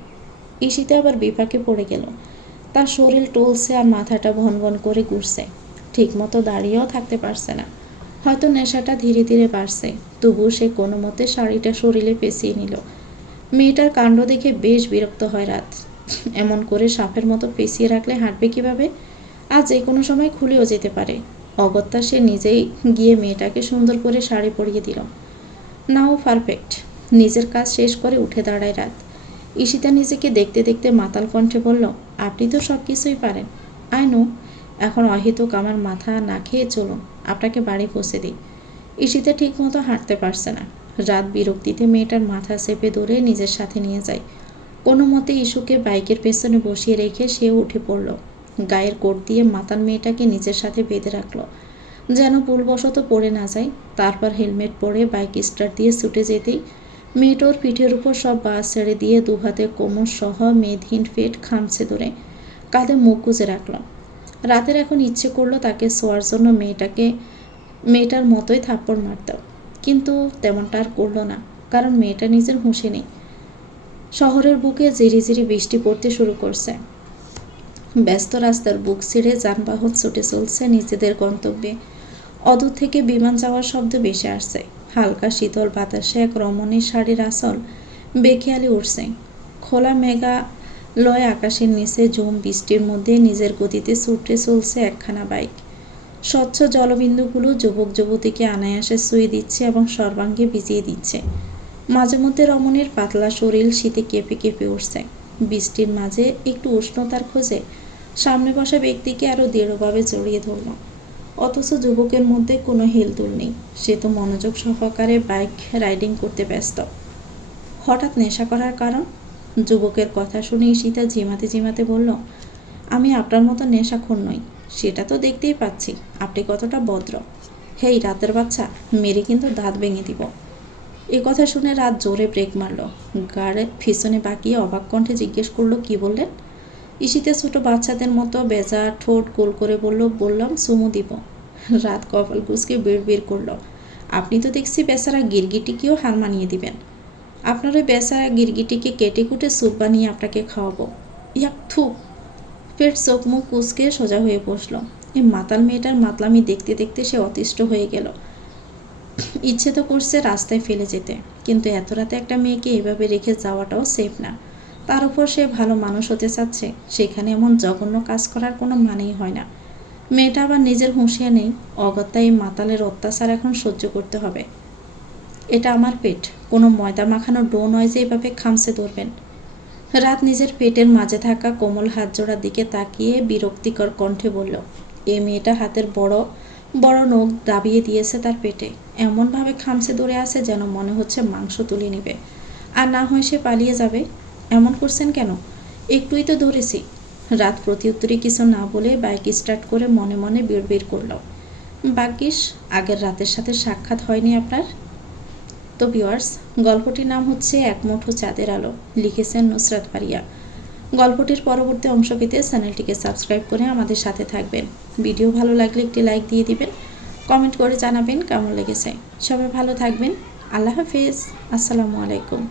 ঈশিতা আবার বিপাকে পড়ে গেল। তার শরীর টলছে আর মাথাটা ভনভন করে ঘুরছে। ঠিকমতো দাঁড়িয়েও থাকতে পারছে না। হয়তো নেশাটা ধীরে ধীরে বাড়ছে, তবুও সে কোনো মতে শাড়িটা শরীরে পেঁচিয়ে নিল। মেয়েটার কাণ্ড দেখে বেশ বিরক্ত হয় রাত। এমন করে সাপের মতো পেঁচিয়ে রাখলে হাঁটবে কিভাবে? আজ যে কোনো সময় খুলেও যেতে পারে। অগত্যা সে নিজেই গিয়ে মেয়েটাকে সুন্দর করে শাড়ি পরিয়ে দিল। নাও পারফেক্ট। নিজের কাজ শেষ করে উঠে দাঁড়ায় রাত। ঈশিতা নিজেকে দেখতে দেখতে মাতাল কণ্ঠে বলল, আপনি তো সব কিছুই পারেন। I know. এখন অহেতুক আমার মাথা না খেয়ে চলুন, আপনাকে বাড়ি পৌঁছে দিই। ঈশিতা ঠিক মতো হাঁটতে পারছে না। রাত বিরক্তিতে মেয়েটার মাথা চেপে ধরে নিজের সাথে নিয়ে যায়। কোনো মতে ইস্যুকে বাইকের পেছনে বসিয়ে রেখে সেও উঠে পড়ল। গায়ের কোট দিয়ে মাতাল মেয়েটাকে নিজের সাথে বেঁধে রাখলো, যেন ভুলবশত পড়ে না যায়। তারপর হেলমেট পরে বাইক স্টার্ট দিয়ে ছুটে যেতেই মেয়েটোর পিঠের উপর সব বাস ছেড়ে দিয়ে দুহাতে কোমর সহ মেদহীন পেট খামছে ধরে কাঁধে মুখ গুজে রাখল। রাতের এখন ইচ্ছে করলো তাকে শোয়ার জন্য মেয়েটার মতোই থাপ্পড় মারত, কিন্তু তেমনটা আর করলো না, কারণ মেয়েটা নিজের হুঁশে নেই। শহরের বুকে ঝিরি ঝিরি বৃষ্টি পড়তে শুরু করছে। ব্যস্ত রাস্তার বুক ছিঁড়ে যানবাহন ছুটে চলছে নিজেদের গন্তব্যে। অদূর থেকে বিমান যাওয়ার শব্দ ভেসে আসছে। হালকা শীতল বাতাসে এক রমণীর শাড়ির আঁচল বেখেয়ালি উঠছে। খোলা মেঘালয় আকাশের নিচে ঝুম বৃষ্টির মধ্যে নিজের গতিতে ছুটে চলছে একখানা বাইক। স্বচ্ছ জলবিন্দুগুলো যুবক যুবতীকে অনায়াসে ছুঁয়ে দিচ্ছে এবং সর্বাঙ্গে ভিজিয়ে দিচ্ছে। মাঝে মধ্যে রমণীর পাতলা শরীর শীতে কেঁপে কেঁপে উঠছে। বৃষ্টির মাঝে একটু উষ্ণতার খোঁজে সামনে বসা ব্যক্তিকে আরও দৃঢ়ভাবে জড়িয়ে ধরল। অথচ যুবকের মধ্যে কোনো হেলদোল নেই। সে তো মনোযোগ সহকারে বাইক রাইডিং করতে ব্যস্ত। হঠাৎ নেশা করার কারণ? যুবকের কথা শুনে ঈশিতা ঝিমাতে ঝিমাতে বলল, আমি আপনার মতো নেশাখোর নই। সেটা তো দেখতেই পাচ্ছি। আপনি কতটা ভদ্র। হেই রাতের বাচ্চা, মেরে কিন্তু দাঁত ভেঙে দিব। এ কথা শুনে রাত জোরে ব্রেক মারল। গাড়ির পিছনে বাকিয়ে অবাক কণ্ঠে জিজ্ঞেস করলো, কি বললেন? ঈশিতা ছোট বাচ্চাদের মতো বেজা ঠোঁট গোল করে বললাম চুমু দিব। রাত কপাল কুঁচকে বের করলো, আপনি তো দেখছি বেচারা গিরগিটিকেও হার মানিয়ে দিবেন। আপনার ওই বেচারা গিরগিটিকে কেটে কুটে স্যুপ বানিয়ে আপনাকে খাওয়াবো। ইয়াক থু! পেট চোখ মুখ কুঁচকে সোজা হয়ে বসলো। এই মাতাল মেয়েটার মাতলামি দেখতে দেখতে সে অতিষ্ঠ হয়ে গেল। ইচ্ছে তো করছে রাস্তায় ফেলে যেতে, কিন্তু এত রাতে একটা মেয়েকে এভাবে রেখে যাওয়াটাও সেফ না। তার উপর সে ভালো মানুষ হতে চাচ্ছে, সেখানে এমন জঘন্য কাজ করার কোনো মানেই হয় না। মেয়েটা আবার নিজের হুঁশিয়া নেই, অগত্যা এই মাতালের অত্যাচার এখন সহ্য করতে হবে। এটা আমার পেট, কোনো ময়দা মাখানো ডো নয় যে এভাবে খামছে ধরবেন। রাত নিজের পেটের মাঝে থাকা কোমল হাত জোড়ার দিকে তাকিয়ে বিরক্তিকর কণ্ঠে বলল, এ মেয়েটা হাতের বড় বড় নখ দাবিয়ে দিয়েছে তার পেটে, এমনভাবে খামছে ধরে আছে যেন মনে হচ্ছে মাংস তুলে নেবে, আর না হয় সে পালিয়ে যাবে। এমন করছেন কেন? একটুই তো ধরেছি। রাত প্রত্যুত্তরে কিছু না বলে বাইক স্টার্ট করে মনে মনে বিড়বিড় করল, ভাগ্যিস আগের রাতের সাথে সাক্ষাৎ হয়নি আপনার। তো ভিউয়ার্স, গল্পটির নাম হচ্ছে এক মুঠো চাঁদের আলো, লিখেছেন নুসরাত ফারিয়া। গল্পটির পরবর্তী অংশ পেতে চ্যানেলটিকে সাবস্ক্রাইব করে আমাদের সাথে থাকবেন। ভিডিও ভালো লাগলে একটি লাইক দিয়ে দিবেন, কমেন্ট করে জানাবেন কেমন লেগেছে। সবাই ভালো থাকবেন। আল্লাহ হাফেজ। আসসালামু আলাইকুম।